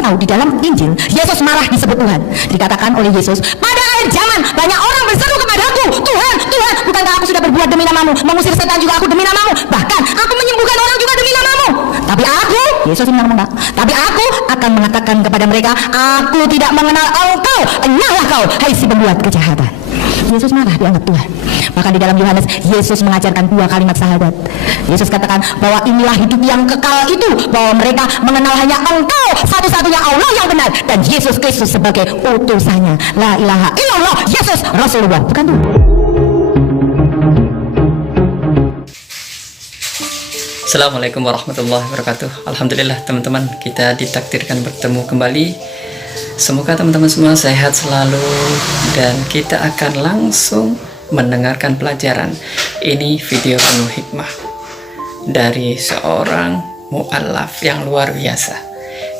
kamu tahu di dalam Injil Yesus marah disebut Tuhan. Dikatakan oleh Yesus, pada akhir zaman banyak orang berseru kepadaku, Tuhan, Tuhan, bukankah aku sudah berbuat demi namamu, mengusir setan juga aku demi namamu, bahkan aku menyembuhkan orang juga demi namamu. Tapi aku, Yesus ini ngomong, tapi aku akan mengatakan kepada mereka, aku tidak mengenal engkau, enyahlah kau, hai si pembuat kejahatan. Yesus marah dianggap Tuhan. Maka di dalam Yohanes, Yesus mengajarkan 2 kalimat syahadat. Yesus katakan bahwa inilah hidup yang kekal itu, bahwa mereka mengenal hanya engkau, satu-satunya Allah yang benar, dan Yesus Kristus sebagai utusannya. La ilaha illallah, Yesus Rasulullah, bukan Tuhan. Assalamualaikum warahmatullahi wabarakatuh. Alhamdulillah teman-teman, kita ditakdirkan bertemu kembali. Semoga teman-teman semua sehat selalu, dan kita akan langsung mendengarkan pelajaran. Ini video penuh hikmah dari seorang mu'allaf yang luar biasa.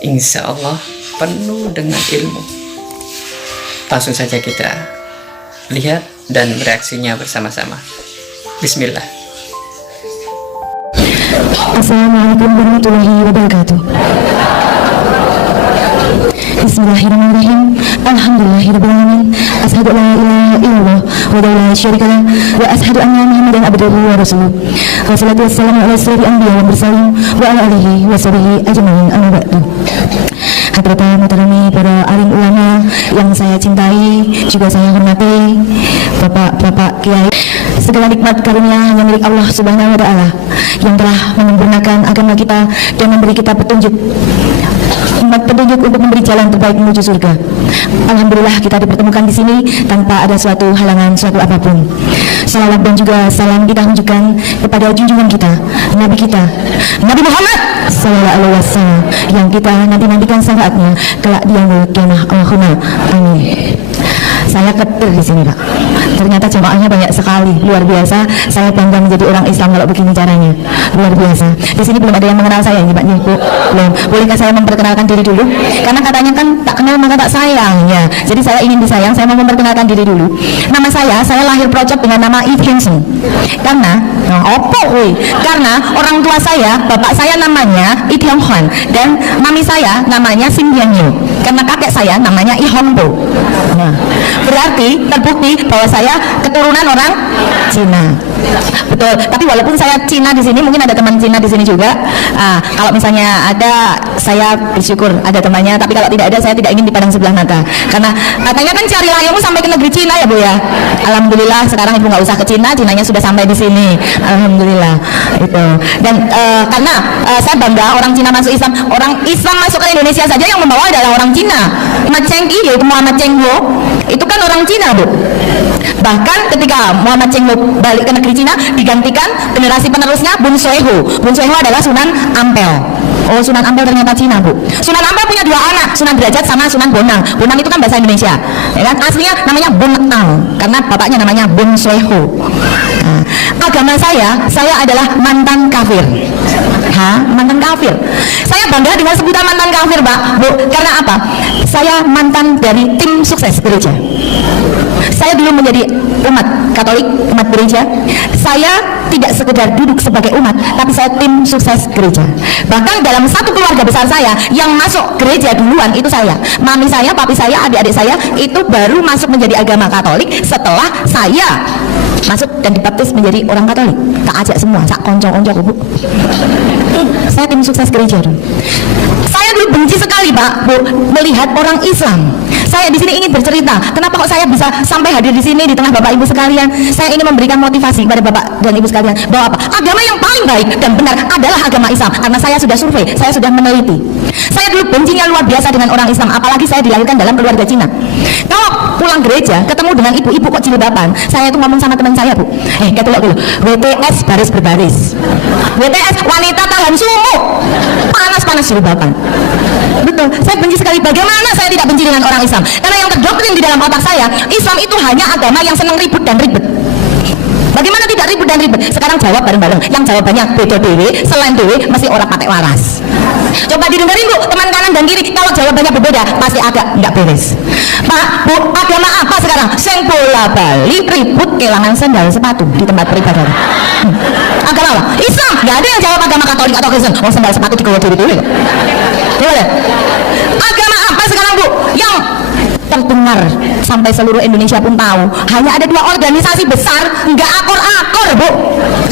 Insya Allah penuh dengan ilmu. Langsung saja kita lihat dan bereaksinya bersama-sama. Bismillah. Assalamualaikum warahmatullahi wabarakatuh. Bismillahirrahmanirrahim. Alhamdulillahirrahmanirrahim. Ashadu la ilaha illallah wa la syarika lah, wa ashadu anna Muhammadan abduhu wa rasuluh. Wassalatu wassalamu ala sayyidil anbiya wal mursalin wa ala alihi wa sahbihi ajma'in, amma ba'du. Hadirin muhtarami, para alim ulama yang saya cintai, juga saya hormati, bapak-bapak kiai, segala nikmat karunia hanya milik Allah Subhanahu wa Ta'ala yang telah menyempurnakan agama kita dan memberi kita petunjuk untuk memberi jalan terbaik menuju surga. Alhamdulillah kita dipertemukan di sini tanpa ada suatu halangan, suatu apapun. Salawat dan juga salam kita tunjukkan kepada junjungan kita, Nabi kita, Nabi Muhammad Sallallahu Alaihi Wasallam, yang kita nanti-nantikan saatnya kelak di yaumul qiyamah. Allahumma amin. Saya ketir di sini, Pak. Ternyata jemaahnya banyak sekali, luar biasa. Saya bangga menjadi orang Islam kalau begini caranya, luar biasa. Di sini belum ada yang mengenal saya, ini Pak Niku. Belum. Bolehkah saya memperkenalkan diri dulu? Karena katanya kan tak kenal maka tak sayang, ya. Jadi saya ingin disayang, saya mau memperkenalkan diri dulu. Nama saya lahir procok dengan nama Eve Hansen. Karena, karena orang tua saya, bapak saya namanya Lee Hyung Hwan dan mami saya namanya Sim Hyun Yoo. Karena kakek saya namanya Lee Hong Do. Nah, berarti terbukti bahwa saya keturunan orang Cina. Betul. Tapi walaupun saya Cina di sini, mungkin ada teman Cina di sini juga. Kalau misalnya ada, saya bersyukur ada temannya. Tapi kalau tidak ada, saya tidak ingin dipandang sebelah mata. Karena katanya kan cari layangmu sampai ke negeri Cina ya Bu ya. Alhamdulillah sekarang Ibu nggak usah ke Cina, Cinanya sudah sampai di sini. Alhamdulillah itu. Dan karena saya bangga orang Cina masuk Islam, orang Islam masuk ke Indonesia saja yang membawa adalah orang Cina. Muhammad Chengki, yaitu Muhammad Chengho, itu kan orang Cina Bu. Bahkan ketika Muhammad Chengho balik ke negeri Cina, digantikan generasi penerusnya Bun Sueho. Bun Sueho adalah Sunan Ampel. Oh, Sunan Ampel ternyata Cina Bu. Sunan Ampel punya 2 anak, Sunan Derajat sama Sunan Bonang. Bonang itu kan bahasa Indonesia, ya kan? Aslinya namanya Bun Al, karena bapaknya namanya Bun Sueho. Agama saya adalah mantan kafir. Mantan kafir. Saya bangga dengan sebutan mantan kafir, Pak, Bu. Karena apa? Saya mantan dari tim sukses gereja. Saya dulu menjadi umat Katolik, umat gereja. Saya tidak sekedar duduk sebagai umat, tapi saya tim sukses gereja. Bahkan dalam satu keluarga besar saya, yang masuk gereja duluan itu saya. Mami saya, papi saya, adik-adik saya itu baru masuk menjadi agama Katolik setelah saya masuk dan dibaptis menjadi orang Katolik. Tak ajak semua, tak konco-konco Bu. Saya tim sukses gereja dulu. Saya dulu benci sekali Pak, Bu, melihat orang Islam. Saya di sini ingin bercerita, kenapa kok saya bisa sampai hadir di sini di tengah Bapak Ibu sekalian. Saya ingin memberikan motivasi kepada Bapak dan Ibu sekalian bahwa apa? Agama yang paling baik dan benar adalah agama Islam. Karena saya sudah survei, saya sudah meneliti. Saya dulu bencinya luar biasa dengan orang Islam, apalagi saya dilahirkan dalam keluarga Cina. Kalau pulang gereja ketemu dengan ibu-ibu kok jilbaban, saya itu ngomong sama teman saya Bu, ketulak dulu, WTS baris berbaris, WTS wanita tahan suhu, panas-panas jilbaban. Betul, saya benci sekali. Bagaimana saya tidak benci dengan orang Islam? Karena yang terdoktrin di dalam otak saya, Islam itu hanya agama yang senang ribut dan ribet. Bagaimana tidak ribut dan ribet? Sekarang jawab bareng-bareng. Yang jawabannya beda dewe, selain dewe, mesti orang patek waras. Coba didengerin Bu, teman kanan dan kiri. Kalau jawabannya berbeda, pasti agak nggak beres. Pak, Bu, agama apa sekarang? Seng bola bali, ribut, kehilangan sandal sepatu di tempat beribadah. Agama apa? Islam. Nggak ada yang jawab agama Katolik atau Kristen. Oh, sandal sepatu digawa dulu. Boleh? terdengar sampai seluruh Indonesia pun tahu. Hanya ada 2 organisasi besar, nggak akor-akor, Bu.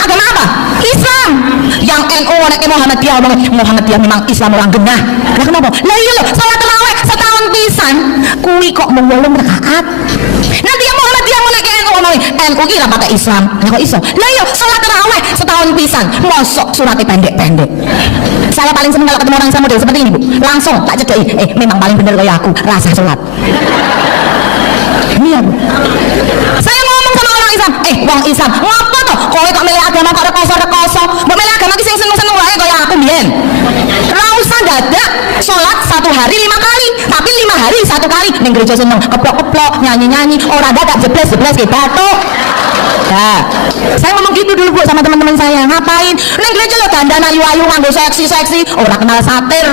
Agama apa? Islam. Yang NU anak Muhammadiyah memang Islam orang genah. Lah kenapa? Lah iya loh, salat tarawih setahun pisan, kuwi kok mung 8 rakaat. Nanti yang Muhammadiyah mau naik NU kira pakai Islam. Lah kok iso? Lah iya, salat tarawih setahun pisan, mosok suratnya pendek-pendek. Saya paling seneng kalau ketemu orang Islam model seperti ini, Bu. Langsung tak cedeki, memang paling bener kayak aku, rasa salat. Iya, Bu. Saya ngomong sama orang Islam, wong Islam, ngapa toh? Kowe kok milih agama kok rekoso-rekoso? Mbok milih agama ki sing seneng-seneng wae kaya aku mbiyen. Ora usah dadak salat 1 hari 5 kali, tapi 5 hari 1 kali ning gereja seneng keplok-keplok, nyanyi-nyanyi, ora dadak jebles-jebles ke batuk. Nah, saya ngomong gitu dulu, Bu, sama teman-teman saya. Ngapain? Neng gereja lo dandan ayu-ayu nganggo seksi-seksi, ora kenal satir.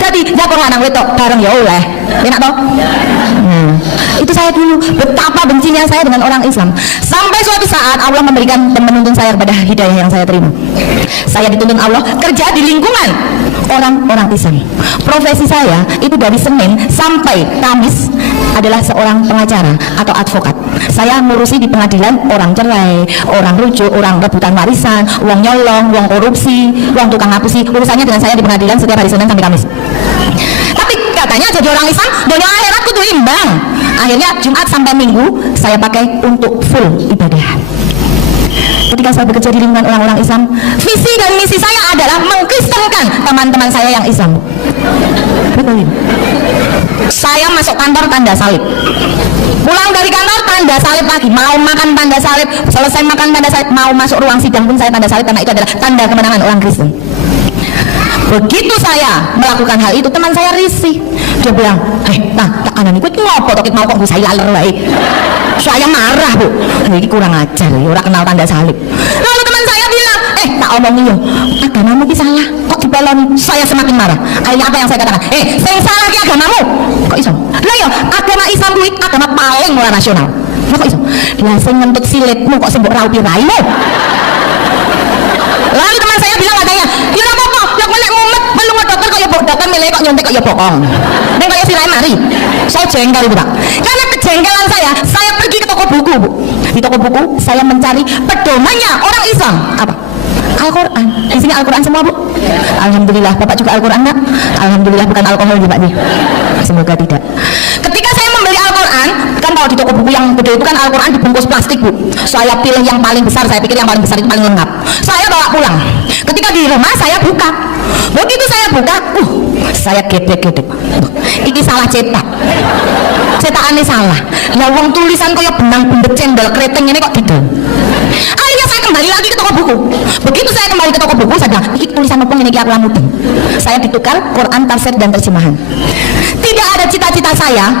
Jadi jakor lanang wedok bareng ya oleh. Enak toh? Itu saya dulu betapa bencinya saya dengan orang Islam. Sampai suatu saat Allah memberikan dan menuntun saya kepada hidayah yang saya terima. Saya dituntun Allah kerja di lingkungan orang-orang Islam. Profesi saya itu dari Senin sampai Kamis adalah seorang pengacara atau advokat. Saya ngurusi di pengadilan orang cerai, orang rujuk, orang rebutan warisan, uang nyolong, uang korupsi, uang tukang ngapusi. Urusannya dengan saya di pengadilan setiap hari Senin sampai Kamis. Tapi katanya jadi orang Islam dunia akhiratku tuh imbang. Akhirnya Jumat sampai Minggu saya pakai untuk full ibadah. Ketika saya bekerja di lingkungan orang-orang Islam, visi dan misi saya adalah mengkristenkan teman-teman saya yang Islam. Betul. Saya masuk kantor tanda salib, pulang dari kantor tanda salib lagi, mau makan tanda salib, selesai makan tanda salib, mau masuk ruang sidang pun saya tanda salib, karena itu adalah tanda kemenangan orang Kristen. Begitu saya melakukan hal itu, teman saya risih. Dia bilang, tak kanan ikut ngopo tokit mau kok saya laler wae. Saya marah, Bu. Ini kurang ajar, orang kenal tanda salib. Lalu teman saya bilang, tak omong iyo, agamamu ki salah, kok dipeloni. Saya semakin marah. Akhirnya apa yang saya katakan? Sing salah ki agamamu. Kok iso? Lah yo, agama Islam kuwi agama paling mulai nasional. Lah kok iso? Lah sing ngentut silitmu kok sing mbok raupi raimu. Lalu teman saya bilang katanya, ya ora apa-apa, lek nek mumet belum dokter kok ya dokter milih kok nyontek kok ya bokong. Ning kaya sirai mari. Saya jengkel itu, Pak. Karena kejengkelan saya pergi ke toko buku, Bu. Di toko buku saya mencari pedomannya orang Islam. Apa? Al-Quran. Di sini Al-Quran semua, Bu. Alhamdulillah, Bapak juga Al-Quran enggak? Alhamdulillah bukan alkohol nih, Pak nih. Semoga tidak. Ketika saya membeli Al-Quran, kan kalau di toko buku yang gede itu kan Al-Quran dibungkus plastik, Bu. Saya pilih yang paling besar, saya pikir yang paling besar itu paling lengkap. Saya bawa pulang. Ketika di rumah saya buka. Begitu saya buka, saya gedek-gedek. Iki salah cetak. Cetakannya salah. Lah wong tulisan kaya benang bundet cendol kreteng ini kok gitu. Akhirnya saya kembali lagi ke toko buku. Begitu saya kembali ke toko buku, saya bilang, iki tulisan apa ini aku lamuten. Saya ditukar Quran, tafsir dan terjemahan. Tidak ada cita-cita saya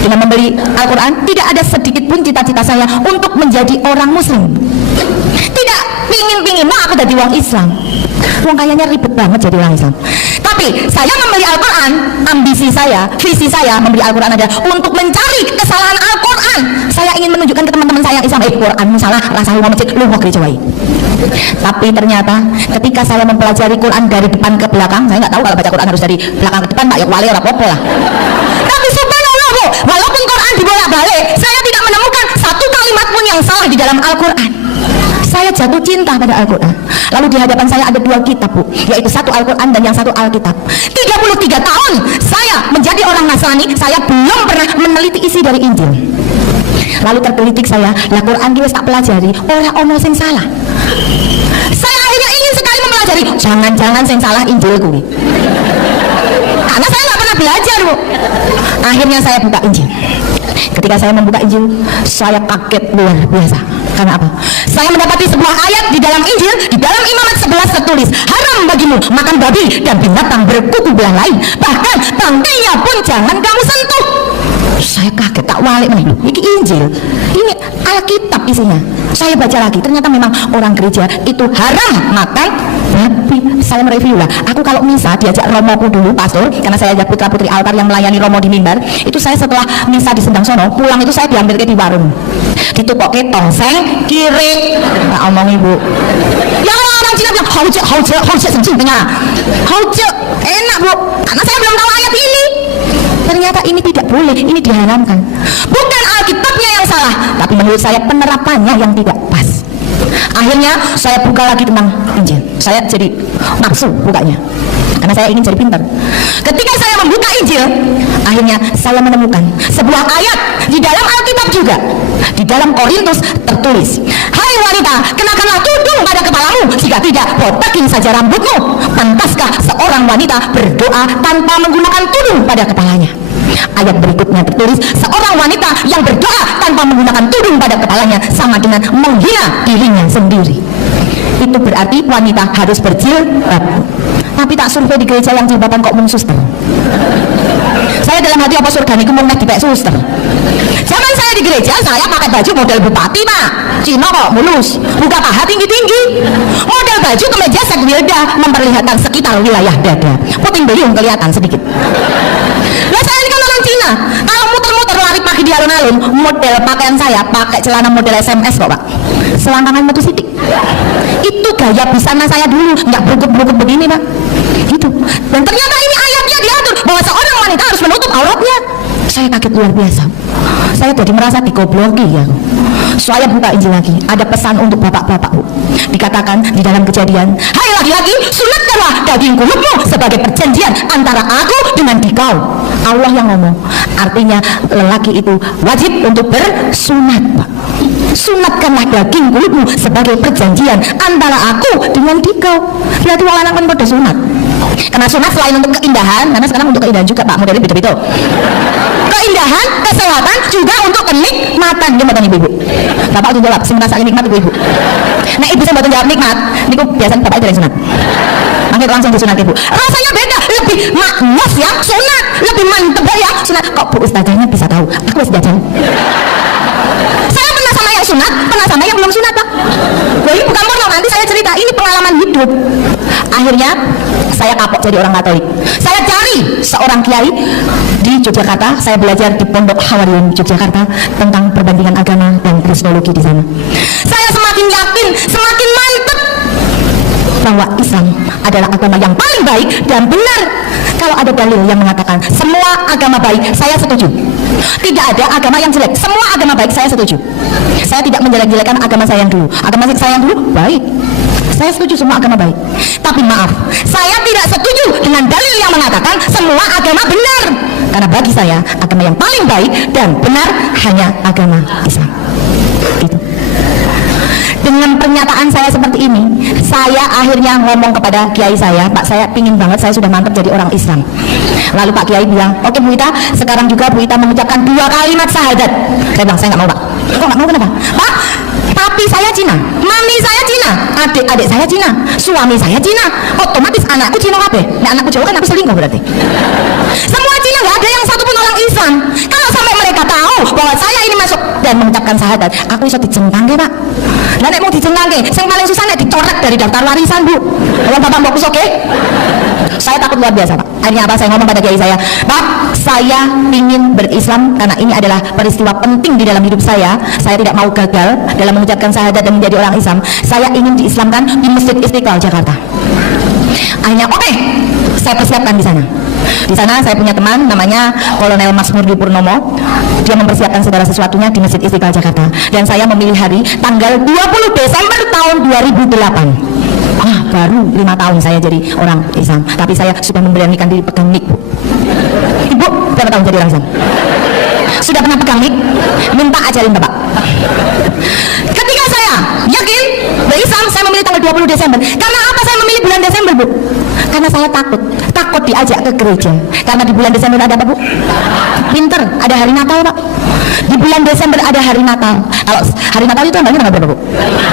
dengan membeli Al-Quran, tidak ada sedikit pun cita-cita saya untuk menjadi orang Muslim. Tidak pingin aku jadi orang Islam. Wong kayaknya ribet banget jadi orang Islam. Tapi saya membeli Al-Quran, ambisi saya, visi saya membeli Al-Quran adalah untuk mencari kesalahan Al-Quran. Saya ingin menunjukkan ke teman-teman saya yang Islam, Quranmu salah, rasa lu mau masjid, lu mau gereja wae. Tapi ternyata ketika saya mempelajari Quran dari depan ke belakang, saya nggak tahu kalau baca Quran harus dari belakang ke depan, Pak, ya wali apa lah. Tapi subhanallah, Bu, walaupun Quran dibolak-balik, saya tidak menemukan satu kalimat pun yang salah di dalam Al-Quran. Saya jatuh cinta pada Al-Quran. Lalu di hadapan saya ada 2 kitab, Bu, yaitu satu Al-Quran dan yang satu Alkitab. 33 tahun saya menjadi orang Nasrani, saya belum pernah meneliti isi dari Injil. Lalu tergelitik saya, lah Quran dia tak pelajari, orang ono sing salah. Saya akhirnya ingin sekali mempelajari, jangan-jangan sing salah Injil kuwi. Karena saya nggak pernah belajar, Bu. Akhirnya saya buka Injil. Ketika saya membuka Injil, saya kaget luar biasa. Karena apa? Saya mendapati sebuah ayat di dalam Injil, di dalam Imamat 11 tertulis, haram bagimu makan babi dan binatang berkuku belah lain, bahkan bangkainya pun jangan kamu sentuh. Saya kaget, tak walik nih, ini Injil, ini Alkitab isinya. Saya baca lagi, ternyata memang orang gereja itu haram makan babi. Saya mereview lah, aku kalau misa diajak romoku dulu, pastor, karena saya ada putra-putri altar yang melayani romo di mimbar. Itu saya setelah misa di Sendang Sono, pulang itu saya diambil di warung, ditukoke tongseng kiri. Nggak omong Ibu, ya orang Cina bilang hauce sencingnya, hauce enak, Bu, karena saya belum tahu ayat ini. Ternyata ini tidak boleh, ini diharamkan. Bukan Alkitabnya yang salah, tapi menurut saya penerapannya yang tidak pas. Akhirnya saya buka lagi tentang Injil. Saya jadi nafsu bukanya, karena saya ingin jadi pintar. Ketika saya membuka Injil, akhirnya saya menemukan sebuah ayat di dalam Alkitab juga. Di dalam Korintus tertulis, "Hai wanita, kenakanlah tudung pada kepalamu, jika tidak, botakin saja rambutmu. Pantaskah seorang wanita berdoa tanpa menggunakan tudung pada kepalanya?" Ayat berikutnya tertulis, "Seorang wanita yang berdoa tanpa menggunakan tudung pada kepalanya sama dengan menghina dirinya sendiri." Itu berarti wanita harus berjilbab. Tapi tak survei di gereja yang jilbaban kok mung suster. Saya dalam hati apa surga niku mung dipek suster. Zaman saya di gereja, saya pakai baju model bupati, Pak. Cina kok mulus, buka paha tinggi-tinggi. Model baju kemeja segwilda memperlihatkan sekitar wilayah dada. Puting beliung kelihatan sedikit. Nah, saya ini kan orang Cina. Kalau muter-muter lari pagi di alun-alun, model pakaian saya pakai celana model SMS kok, Pak. Selangkangan metu sidik. Itu gaya busana saya dulu, nggak berukut-berukut begini, Pak. Gitu. Dan ternyata ini ayatnya diatur bahwa seorang wanita harus menutup auratnya. Saya kaget luar biasa. Saya jadi merasa digobloki ya. Saya buka Injil lagi, ada pesan untuk bapak-bapak, Bu. Dikatakan di dalam Kejadian, "Hai laki-laki, sunatkanlah daging kulitmu sebagai perjanjian antara aku dengan dikau." Allah yang ngomong. Artinya lelaki itu wajib untuk bersunat, Pak. Sunatkanlah daging kulitmu sebagai perjanjian antara aku dengan dikau. Berarti wong lanang kan pada sunat. Karena sunat selain untuk keindahan, karena sekarang untuk keindahan juga, Pak, modelnya beda-beda. Keindahan, kesehatan, juga untuk kenikmatan. Dia mau ibu-ibu. Bapak tuh jawab, sing merasakan nikmat ibu-ibu. Nah, ibu saya mau jawab nikmat, niku biasanya bapak itu yang sunat. Makanya langsung disunat ibu. Rasanya beda, lebih maknas ya sunat, lebih mantep ya sunat. Kok Bu Ustazahnya bisa tahu? Aku masih jajan. Saya pernah sama yang sunat, pernah sama yang belum sunat, Pak. Wah, ini bukan porno, nanti saya cerita, ini pengalaman hidup. Akhirnya saya kapok jadi orang Katolik. Saya cari seorang kiai di Yogyakarta. Saya belajar di Pondok Hawariun Yogyakarta tentang perbandingan agama dan kristologi di sana. Saya semakin yakin, semakin mantap bahwa Islam adalah agama yang paling baik dan benar. Kalau ada dalil yang mengatakan semua agama baik, saya setuju. Tidak ada agama yang jelek, semua agama baik saya setuju. Saya tidak menjelek-jelekan agama saya yang dulu. Agama saya yang dulu baik. Saya setuju semua agama baik. Tapi maaf, saya tidak setuju dengan dalil yang mengatakan semua agama benar. Karena bagi saya, agama yang paling baik dan benar hanya agama Islam. Gitu. Dengan pernyataan saya seperti ini, saya akhirnya ngomong kepada kiai saya, "Pak, saya pingin banget, saya sudah mantap jadi orang Islam." Lalu Pak Kiai bilang, "Oke Bu Ita, sekarang juga Bu Ita mengucapkan 2 kalimat syahadat." Saya bilang, "Saya nggak mau, Pak." "Kok nggak mau, kenapa?" "Pak, papi saya Cina, mami saya Cina, adik-adik saya Cina, suami saya Cina, otomatis anakku Cina kabeh. Nah, anakku Jawa kan aku selingkuh berarti. Semua Cina, nggak ada yang satupun orang Islam. Kalau sampai mereka tahu bahwa saya ini masuk dan mengucapkan syahadat, aku bisa dijengkangke, Pak. Lah nek mau dijengkangke, yang paling susah nek dicoret dari daftar warisan, Bu. Kalau Bapak fokus oke? Saya takut luar biasa, Pak. Akhirnya apa? Saya ngomong pada kiai saya, "Pak, saya ingin berislam karena ini adalah peristiwa penting di dalam hidup saya. Saya tidak mau gagal dalam mengucapkan syahadat dan menjadi orang Islam. Saya ingin diislamkan di Masjid Istiqlal Jakarta." Akhirnya oke, saya persiapkan di sana. Di sana saya punya teman namanya Kolonel Mas Murdi Purnomo. Dia mempersiapkan segala sesuatunya di Masjid Istiqlal Jakarta. Dan saya memilih hari tanggal 20 Desember tahun 2008. Baru 5 tahun saya jadi orang Islam. Tapi saya sudah memberanikan diri pegang mik, Bu. Ibu berapa tahun jadi orang Islam? Sudah pernah pegang mik? Minta ajarin Bapak. Ketika saya yakin berislam, saya memilih tanggal 20 Desember. Karena apa saya memilih bulan Desember, Bu? Karena saya takut diajak ke gereja. Karena di bulan Desember ada apa, Bu? Pinter, ada hari Natal, Pak. Di bulan Desember ada hari Natal. Kalau hari Natal itu tanggalnya tanggal berapa, Bu?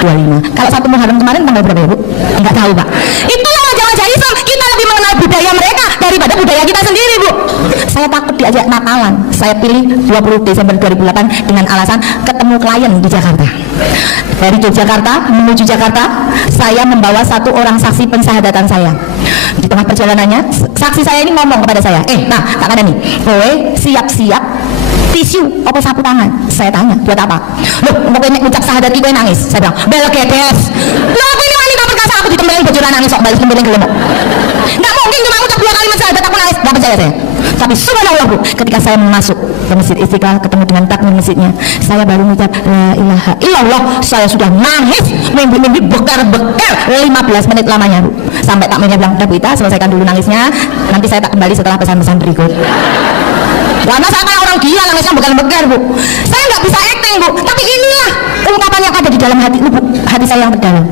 25. Kalau 1 Muharram kemarin tanggal berapa ya, Bu? Enggak tahu, Pak. Itulah wajah-wajah Islam. Kita lebih mengenal budaya mereka daripada budaya kita sendiri, Bu. Saya takut diajak Natalan. Saya pilih 20 Desember 2008 dengan alasan ketemu klien di Jakarta. Dari Yogyakarta menuju Jakarta, saya membawa 1 orang saksi pensyahadatan saya. Di tengah perjalanannya, saksi saya ini ngomong kepada saya, "Nah, tak ada nih, kowe siap-siap tisu apa sapu tangan." Saya tanya, "Buat apa?" "Loh, mau ngucap syahadat kowe nangis." Saya bilang, "Bel kedes. Loh, aku ini wanita perkasa, aku ditembelin bojoran nangis kok balik tembelin gelem." Enggak mungkin cuma ngucap 2 kalimat syahadat aku nangis. Enggak percaya saya. Tapi subhanallah Bu, ketika saya masuk ke Masjid Istiqlal, ketemu dengan takmir masjidnya, saya baru mengucap la ilaha illallah, saya sudah nangis, mimpi-mimpi bekar-bekar 15 menit lamanya Bu. Sampai takmirnya bilang, "Udah Bu Ita, selesaikan dulu nangisnya, nanti saya tak kembali setelah pesan-pesan berikut." Karena saya kayak orang gila nangisnya bekar-bekar Bu. Saya nggak bisa acting Bu, tapi inilah ungkapan yang ada di dalam hati saya yang terdalam.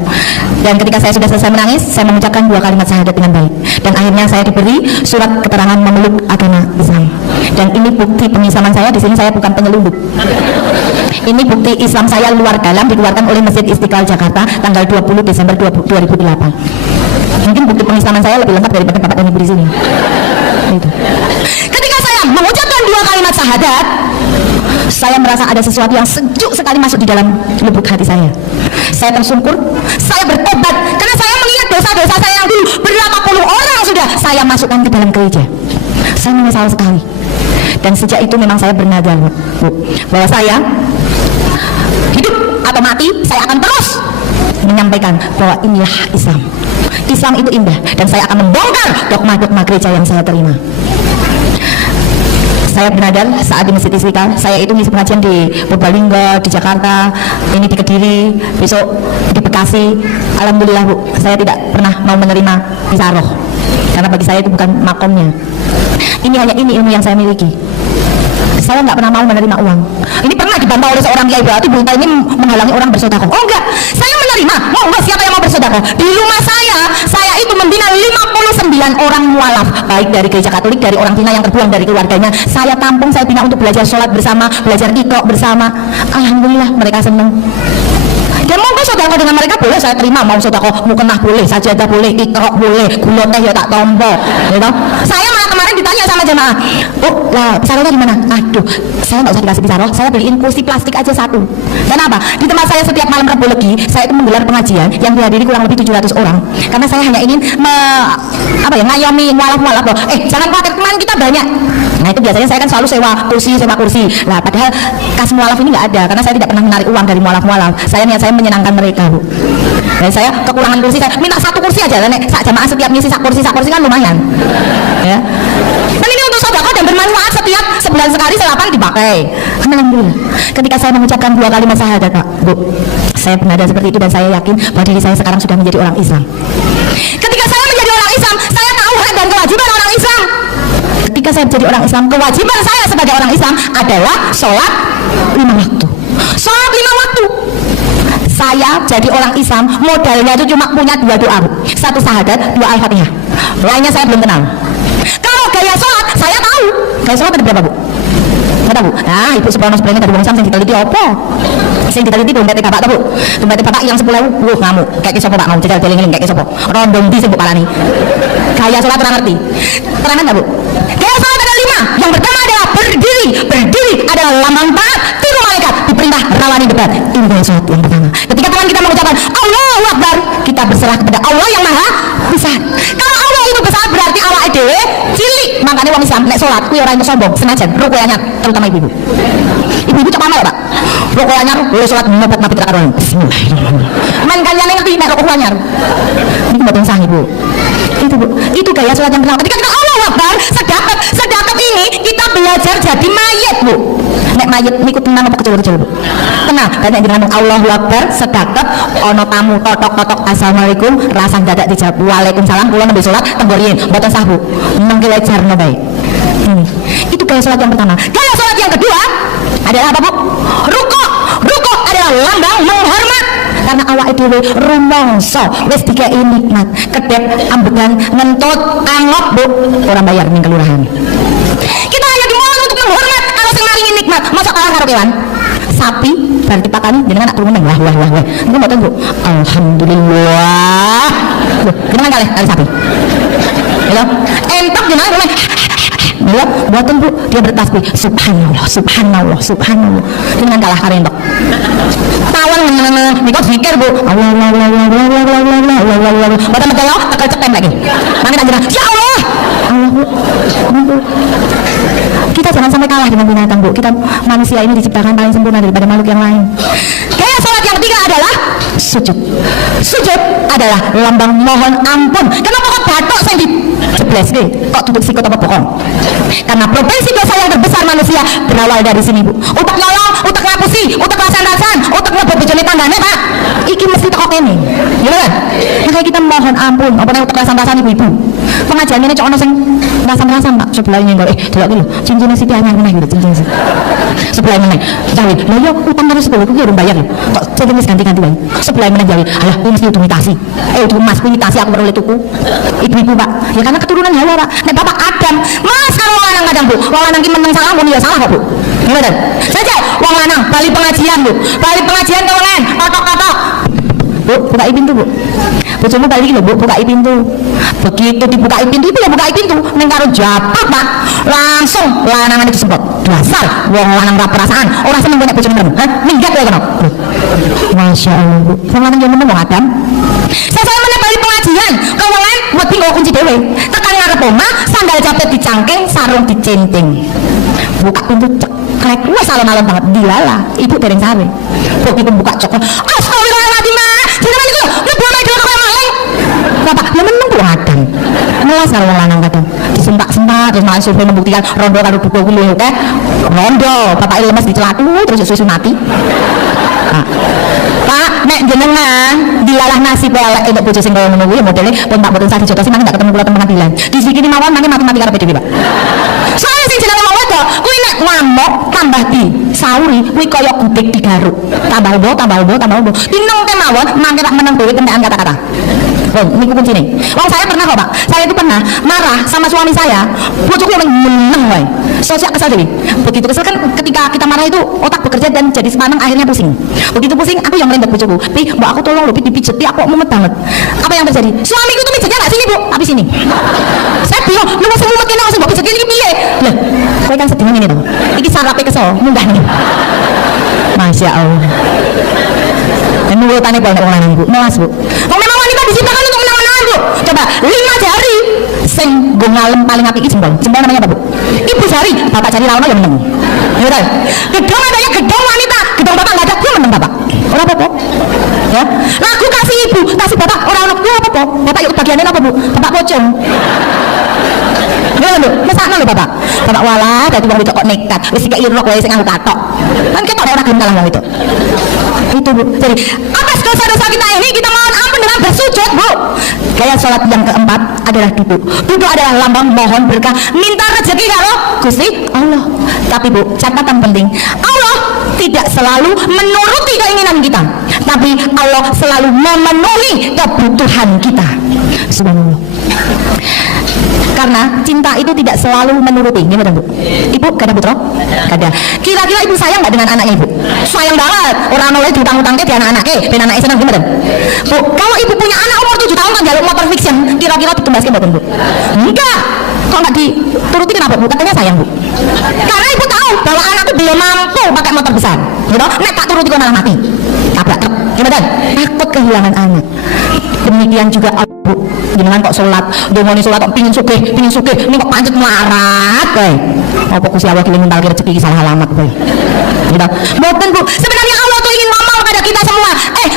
Dan ketika saya sudah selesai menangis, saya mengucapkan 2 kalimat syahadat dengan baik. Dan akhirnya saya diberi surat keterangan memeluk agama Islam. Dan ini bukti pengislaman saya. Di sini saya bukan penyelundup. Ini bukti Islam saya luar dalam, dikeluarkan oleh Masjid Istiqlal Jakarta tanggal 20 Desember 2008. Mungkin bukti pengislaman saya lebih lengkap daripada Bapak dan Ibu di sini. Itu. Ketika saya mengucapkan 2 kalimat syahadat, saya merasa ada sesuatu yang sejuk sekali masuk di dalam lubuk hati saya. Saya tersungkur, saya bertobat karena saya melihat dosa-dosa saya yang dulu berapa puluh orang sudah saya masukkan ke dalam gereja. Saya menyesal sekali. Dan sejak itu memang saya bernadar Bu, bahwa saya hidup atau mati, saya akan terus menyampaikan bahwa inilah Islam. Islam itu indah, dan saya akan membongkar dogma-dogma gereja yang saya terima. Saya bernadar saat di Masjid Istiqlal. Saya itu ngisi pengajian di Purbalingga, di Jakarta, ini di Kediri, besok di Bekasi. Alhamdulillah Bu, saya tidak pernah mau menerima bisaroh, karena bagi saya itu bukan makomnya. Ini hanya ini ilmu yang saya miliki. Saya nggak pernah mau menerima uang. Ini pernah dibantah oleh seorang kiai, berarti Bu Ita ini menghalangi orang bersedekah. Oh enggak, saya menerima. Mau enggak, siapa yang mau bersedekah? Di rumah saya itu membina 59 orang mualaf, baik dari gereja Katolik, dari orang Cina yang terbuang dari keluarganya. Saya tampung, saya bina untuk belajar sholat bersama, belajar iqra bersama. Alhamdulillah mereka senang. Dan monggo sedekah dengan mereka boleh saya terima, mau sedekah mukena boleh, sajadah boleh, iqra boleh, gula teh ya tak tompo, gitu. Saya malah kemarin ditanya sama jemaah, "Oh, lah bisarohnya gimana?" Aduh, saya nggak usah dikasih bisaroh, saya beliin kursi plastik aja 1. Kenapa? Di tempat saya setiap malam Rabu Legi, saya itu menggelar pengajian yang dihadiri kurang lebih 700 orang. Karena saya hanya ingin ngayomi mualaf-mualaf loh. Jangan khawatir, teman kita banyak. Nah itu biasanya saya kan selalu sewa kursi. Lah padahal kas mualaf ini nggak ada, karena saya tidak pernah menarik uang dari mualaf-mualaf. Saya niat saya menyenangkan mereka Bu. Dan saya kekurangan kursi, saya minta 1 kursi aja. Nek sak jamaah setiap ngisi sak kursi kan lumayan. Ya. Dan ini untuk sedekah dan bermanfaat, setiap sebulan sekali silakan dipakai. Alhamdulillah. Ketika saya mengucapkan 2 kalimat syahadat Pak, Bu, saya bernada seperti itu dan saya yakin bahwa diri saya sekarang sudah menjadi orang Islam. Ketika saya menjadi orang Islam, saya tahu hak dan kewajiban orang Islam. Ketika saya menjadi orang Islam, kewajiban saya sebagai orang Islam adalah sholat 5 waktu. Sholat 5 waktu. Saya jadi orang Islam, modalnya itu cuma punya 2 doa Bu. 1 syahadat, 2 Al-Fatihah. Lainnya saya belum kenal. Kalau gaya sholat, saya tahu. Gaya sholat ada berapa Bu? Ada Bu? Nah, Ibu sebenarnya dari wong Islam yang diteliti apa? Yang diteliti dompet Bapak tuh Bu. Dompet Bapak yang 10.000, ngamuk. Kayak kisah Pak, mau jajal deling-eling kayak kisah. Rondong di sibuk parani. Gaya sholat pernah ngerti? Pernah enggak Bu? Gaya sholat ada 5. Yang pertama adalah berdiri. Berdiri adalah lambang taat, tiru malaikat, diperintah rawani debat. Ini gaya sholat yang pertama. Ketika teman kita mengucapkan Allahu Akbar, kita berserah kepada Allah yang Maha Besar. Kalau Allah itu besar berarti awake dhewe cilik. Makanya wong Islam nek salat kuwi ora iso sombong, senajan rukuyannya, terutama ibu-ibu. Ibu-ibu cok pamer Pak. Rukuyannya boleh salat mepet-mepet ra karuan. Bismillahirrahmanirrahim. Men kalian ngerti nek rukuyannya. Ini mboten sah Ibu. Itu Bu, itu gaya salat yang pertama. Ketika kita Allahu Akbar, sedekah ini kita belajar jadi mayit Bu. Nek mayit niku tenang apa kecil-kecil Bu? Tenang, dan nek ngomong Allahu Akbar, sedekah ana tamu totok-totok assalamualaikum, rasa dadak dijawab waalaikumsalam, kula nembe salat tenggorien, mboten sah Bu. Mengki lejarno bae. Ini. Itu gaya salat yang pertama. Gaya salat yang kedua adalah apa Bu? Rukuk. Rukuk adalah lambang menghormat. Karena awak dhewe rumangsa wis dikei nikmat, kedep ambegan ngentut angop Bu, orang bayar ning kelurahan. Kita hanya dimohon untuk menghormat kalau sing maringi nikmat, masa kalah karo kewan. Sapi bar dipakani jenengan nak turun nang wah. Niku mboten Bu. Alhamdulillah. Jenengan kalih sapi. Halo, entok jenengan rumah. Halo, mboten Bu, dia bertasbih subhanallah. Jenengan kalah karo entok. Tawon niku zikir Bu. Allah. Mboten medaya tekel cetem lagi. Mangke tak jenengan. Ya Allah. Kita jangan sampai kalah dengan binatang Bu. Kita manusia ini diciptakan paling sempurna daripada makhluk yang lain. Gaya sholat yang ketiga adalah sujud. Sujud adalah lambang mohon ampun. Kenapa kok batuk sing Jebles deh, kok tutup sikut apa bohong? Karena provinsi dosa yang terbesar manusia berawal dari sini, Bu. Utak nyolong, utak ngapusi, utak rasan-rasan, utak ngebut bojone tanggane, Pak. Iki mesti teko kene. Ya kan? Makanya kita mohon ampun, apa nek utak rasan-rasan ibu-ibu. Pengajian ini cok ono sing rasan-rasan, Pak. Sebelah nyenggol, delok iki lho, cincinnya Siti anyar meneh gitu, cincin. Sebelah meneh. Jawab, lha yo utang terus sepuluh ku urung bayar lho. Kok cincin wis ganti-ganti wae. Sebelah meneh jawab, alah kuwi mesti imitasi. Itu mas kuwi imitasi aku perlu tuku. Ibu-ibu, Pak. Ya karena keturunan Hawa, Pak. Nek Bapak Adam, mas karo wong lanang kadang, Bu. Wong lanang ki meneng salah pun ya salah kok, Bu. Ngoten. Saja wong lanang bali pengajian, Bu. Bali pengajian ke wong kotok-kotok. Bu, buka pintu, Bu. Bojomu balik lho, Bu, buka pintu. Begitu dibuka pintu, itu ya buka pintu. Neng karo japak, Pak. Langsung lanangan itu semprot. Dasar wong lanang ra perasaan, ora seneng nek bojone meneng. Hah? Minggat kowe kono. Masya Allah, Bu. Wong lanang yo meneng wong Adam. Saya meneh bali pengajian, ke wong lain wedi nggo kunci dhewe. Tekan ngarep omah, sandal jepit dicangking, sarung dicenting. Buka pintu ceklek, wes alon-alon banget dilala. Ibu dereng sare. Begitu buka cek. Astagfirullahaladzim, Mak. Jenengan iku mlebu mek dhewe kaya maling. Bapak, ya meneng kok Adam. Melas karo wong lanang kadang. Disempak-sempak terus malah survei membuktikan rondo karo buku kuwi lho, teh. Rondo, bapak lemes dicelatu terus susu mati. Nah. Pak, nek jenengan dilalah nasib elek untuk bojo sing kaya ngono kuwi modele pun tak boten sah dijotosi mangke gak ketemu kula teng pengadilan. Disikini mawon mangke mati-mati karo PDW, Pak. Soale sing jenenge mau wedok kuwi nek ngamuk tambah di sauri kuwi kaya gudeg digaruk. Tambah ubo. Dinengke mawon mangke tak meneng dhewe kentekan kata-kata. Wong niku kuncine. Wong saya pernah kok, Pak. Saya itu pernah marah sama suami saya. Bojoku yang meneng wae. Sosial kesal dhewe. Begitu kesel kan ketika kita marah itu otak bekerja dan jadi sepaneng akhirnya pusing. Begitu pusing aku yang melembek bojoku. Pi, Mbak aku tolong lho dipijet, aku mumet banget. Apa yang terjadi? Suamiku itu pijetnya enggak sini, Bu, tapi sini. Saya bingung, lu mau mumet kene kok mbok pijet iki piye? Lah, kowe kan sedih ngene to. Iki sarape kesel, munggah nih. Masya Allah. Dan nurutane kok nek wong lanang, Bu. Melas, Bu. Wong memang wanita diciptakan untuk menang-menangan, Bu. Coba 5 jari sing nggo ngalem paling apik iki jempol. Jempol namanya apa, Bu? Ibu jari, bapak jari lawan ya meneng. Ya kan? Gedong adanya gedong wanita, gedong bapak enggak ada, ku meneng bapak. Ora apa-apa. Ya. Lagu kasih ibu, kasih bapak ora ono ku apa-apa. Bapak yuk bagiannya apa, Bu? Bapak pocong. Ya lho, mesakno lho bapak. Bapak walah dadi wong wedok kok nekat. Wis iki irok wae sing aku katok. Kan ketok ora gelem kalah wong itu. Itu, Bu. Jadi atas dosa-dosa kita ini kita mohon ampun dengan bersujud, Bu. Gaya sholat yang keempat adalah duduk. Duduk adalah lambang mohon berkah, minta rezeki karo Gusti Allah. Tapi, Bu, catatan penting, Allah tidak selalu menuruti keinginan kita, tapi Allah selalu memenuhi kebutuhan kita. Subhanallah. Karena cinta itu tidak selalu menuruti. Gimana, Bu? Ibu gak ada putra? Gak ada. Kira-kira ibu sayang gak dengan anaknya, Ibu? Sayang banget. Orang oleh diutang-utangnya di anak-anaknya, dan anaknya senang. Gimana, Bu? Kalau ibu punya anak umur 7 tahun kan jalur motor fiction, kira-kira ditumbaskan buatan, Bu? Enggak. Kalau nggak dituruti kenapa, Bu? Katanya sayang, Bu. Karena ibu tahu bahwa anakku belum mampu pakai motor besar, gitu. Nek tak turuti kok malah mati. Tabrak truk. Gimana? Takut kehilangan anak. Demikian juga Bu, jenengan kok sholat, dongone sholat kok pingin sugih, ini kok pancet melarat kowe. Apa Gusti Allah kirim minta rezeki salah alamat kowe. Gitu. Mboten, Bu. Sebenarnya Allah tuh ingin ngomong kepada kita semua,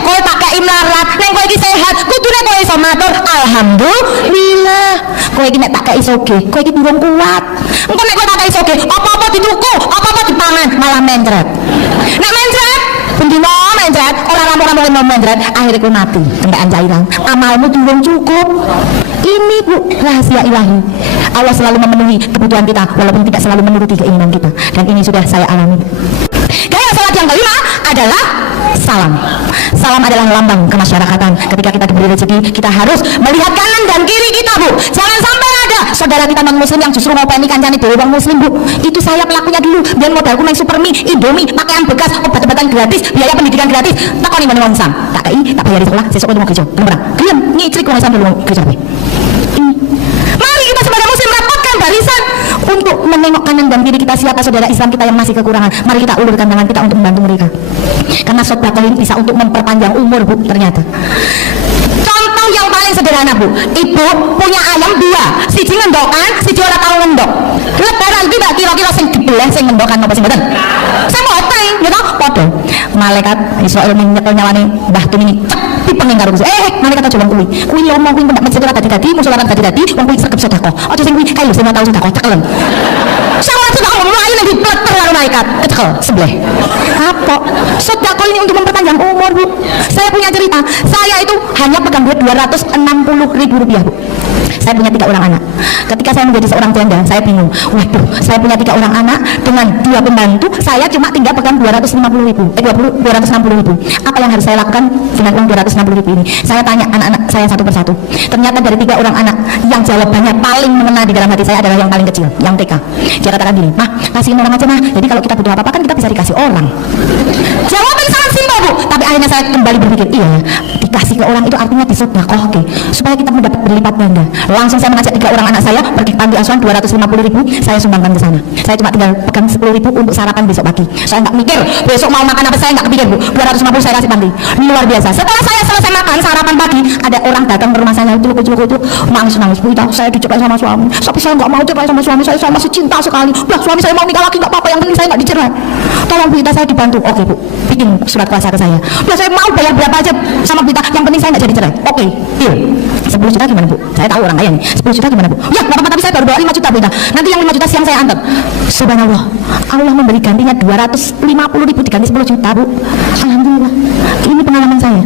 kowe pakai melarat, neng kowe iki sehat, kudune kowe iso matur alhamdulillah. Kowe iki nek tak kei sugih, kowe iki durung kuat. Engko nek kowe tak kei sugih, apa-apa dituku, apa-apa dipangan, malah mencret. Nek mencret bendino mencret, orang rampung-rampung mau mencret, akhirnya kau mati, kendaraan cairan. Amalmu belum cukup. Ini, Bu, rahasia ilahi. Allah selalu memenuhi kebutuhan kita, walaupun tidak selalu menuruti keinginan kita. Dan ini sudah saya alami. Gaya salat yang kelima adalah salam. Salam adalah lambang kemasyarakatan. Ketika kita diberi rezeki, kita harus melihat kanan dan kiri kita, Bu. Jangan sampai ada saudara kita non muslim yang justru mau pengen kancani dewe wong muslim, Bu. Itu saya pelakunya dulu. Dan modalku main supermi, indomie, pakaian bekas, obat-obatan gratis, biaya pendidikan gratis. Takoni meneh wong Islam. Tak kei, tak bayar di sekolah, sesuk mau gereja. Gelem gelem ngicrik wong Islam dulu gereja. Mari kita sebagai muslim rapatkan barisan untuk menengok kanan dan kiri kita, siapa saudara Islam kita yang masih kekurangan. Mari kita ulurkan tangan kita untuk membantu mereka. Karena sedekah ini bisa untuk memperpanjang umur, Bu, ternyata. Contoh yang paling sederhana, Bu. Ibu punya ayam 2, siji ngendokan, siji ora tau ngendok. Lebaran iki mbak kira-kira sing dibelah sing ngendokan apa sing mboten? Sing mboten, ya toh? Padha. Malaikat Israil nyekel nyawane Mbah Tumi cek pipek pengen karo Gusti. Malaikat aja wong kuwi. Kuwi lomo kuwi pendak masjid ora dadi-dadi, musola ora dadi-dadi, wong kuwi sregep sedekah. Aja sing kuwi kae lho sing mau tau sedekah cekelen. Salah sedekah ngono ayo nek dipleter karo malaikat. Kecekel sebelah. Apa? Sedekah ini untuk memperpanjang umur, Bu. Saya punya cerita. Saya itu hanya pegang duit 260.000 rupiah, Bu. Saya punya 3 orang anak. Ketika saya menjadi seorang janda, saya bingung. Waduh, saya punya 3 orang anak dengan 2 pembantu, saya cuma tinggal pegang 260.000. Apa yang harus saya lakukan dengan uang 260.000 ini? Saya tanya anak-anak saya satu persatu. Ternyata dari 3 orang anak, yang jawabannya paling mengena di dalam hati saya adalah yang paling kecil, yang TK. Dia katakan gini, "Mah, kasihin orang aja, Mah. Jadi kalau kita butuh apa-apa kan kita bisa dikasih orang." Jawaban sangat simpel, Bu. Tapi akhirnya saya kembali berpikir, iya, dikasih ke orang itu artinya disedekah, oke, supaya kita mendapat berlipat ganda. Langsung saya mengajak 3 orang anak saya pergi panti asuhan 250.000, saya sumbangkan ke sana. Saya cuma tinggal pegang 10.000 untuk sarapan besok pagi. Saya nggak mikir besok mau makan apa, saya nggak kepikir, Bu. 250 saya kasih panti. Luar biasa. Setelah saya selesai makan sarapan pagi, ada orang datang ke rumah saya itu nangis, Bu. Saya dicerai sama suami. Tapi saya nggak mau cerai sama suami saya masih cinta sekali. Udah suami saya mau nikah lagi nggak apa-apa, yang penting saya nggak dicerai. Tolong Bu, saya dibantu. Oke, Bu. Bikin surat kuasa ke saya. Udah saya mau bayar berapa aja sama Bu, yang penting saya nggak jadi cerai. Oke, deal. 10 juta gimana, Bu? Saya tahu orang kaya nih. 10 juta gimana, Bu? Ya, nggak apa-apa, tapi saya baru bawa 5 juta, Bu. Nanti yang 5 juta siang saya antar. Subhanallah, Allah memberi gantinya 250.000 diganti 10 juta, Bu. Alhamdulillah. Ini pengalaman saya.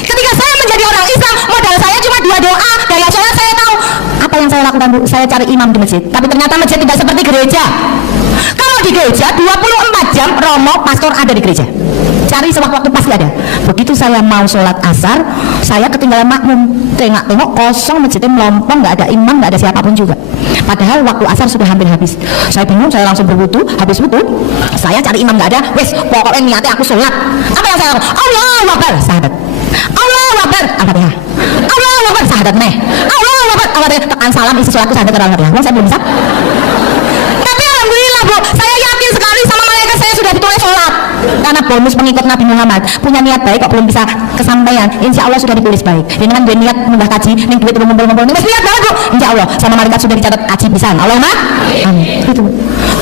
Ketika saya menjadi orang Islam, modal saya cuma 2 doa. Daya sholat saya tahu. Apa yang saya lakukan, Bu? Saya cari imam di masjid. Tapi ternyata masjid tidak seperti gereja. Kalau di gereja 24 jam romo pastor ada di gereja. Cari sewaktu-waktu pasti ada. Begitu saya mau sholat asar, saya ketinggalan makmum. Tengok kosong, masjidnya melompong, nggak ada imam, nggak ada siapapun juga. Padahal waktu asar sudah hampir habis. Saya bingung, saya langsung berwudu. Habis wudu, saya cari imam, nggak ada. Wes, pokoknya niatnya aku sholat. Apa yang saya lakukan? Allahu Akbar, sahabat. Allahu Akbar, Al-Fatihah. Allahu Akbar, sahabat meh. Allahu Akbar, Al-Fatihah. Tekan salam isi sholatku sahabat Al-Fatihah. Saya belum bisa. Tapi alhamdulillah, Bu, saya yakin sekali sama malaikat saya sudah ditulis sholat. Karena bonus pengikut Nabi Muhammad punya niat baik kok belum bisa kesampaian, insya Allah sudah ditulis baik. Ini kan dia niat munggah kaji, nih duit belum ngumpul-ngumpul, nih niat banget, Bu. Insya Allah sama malaikat sudah dicatat kaji pisan. Allahumma amin. Itu.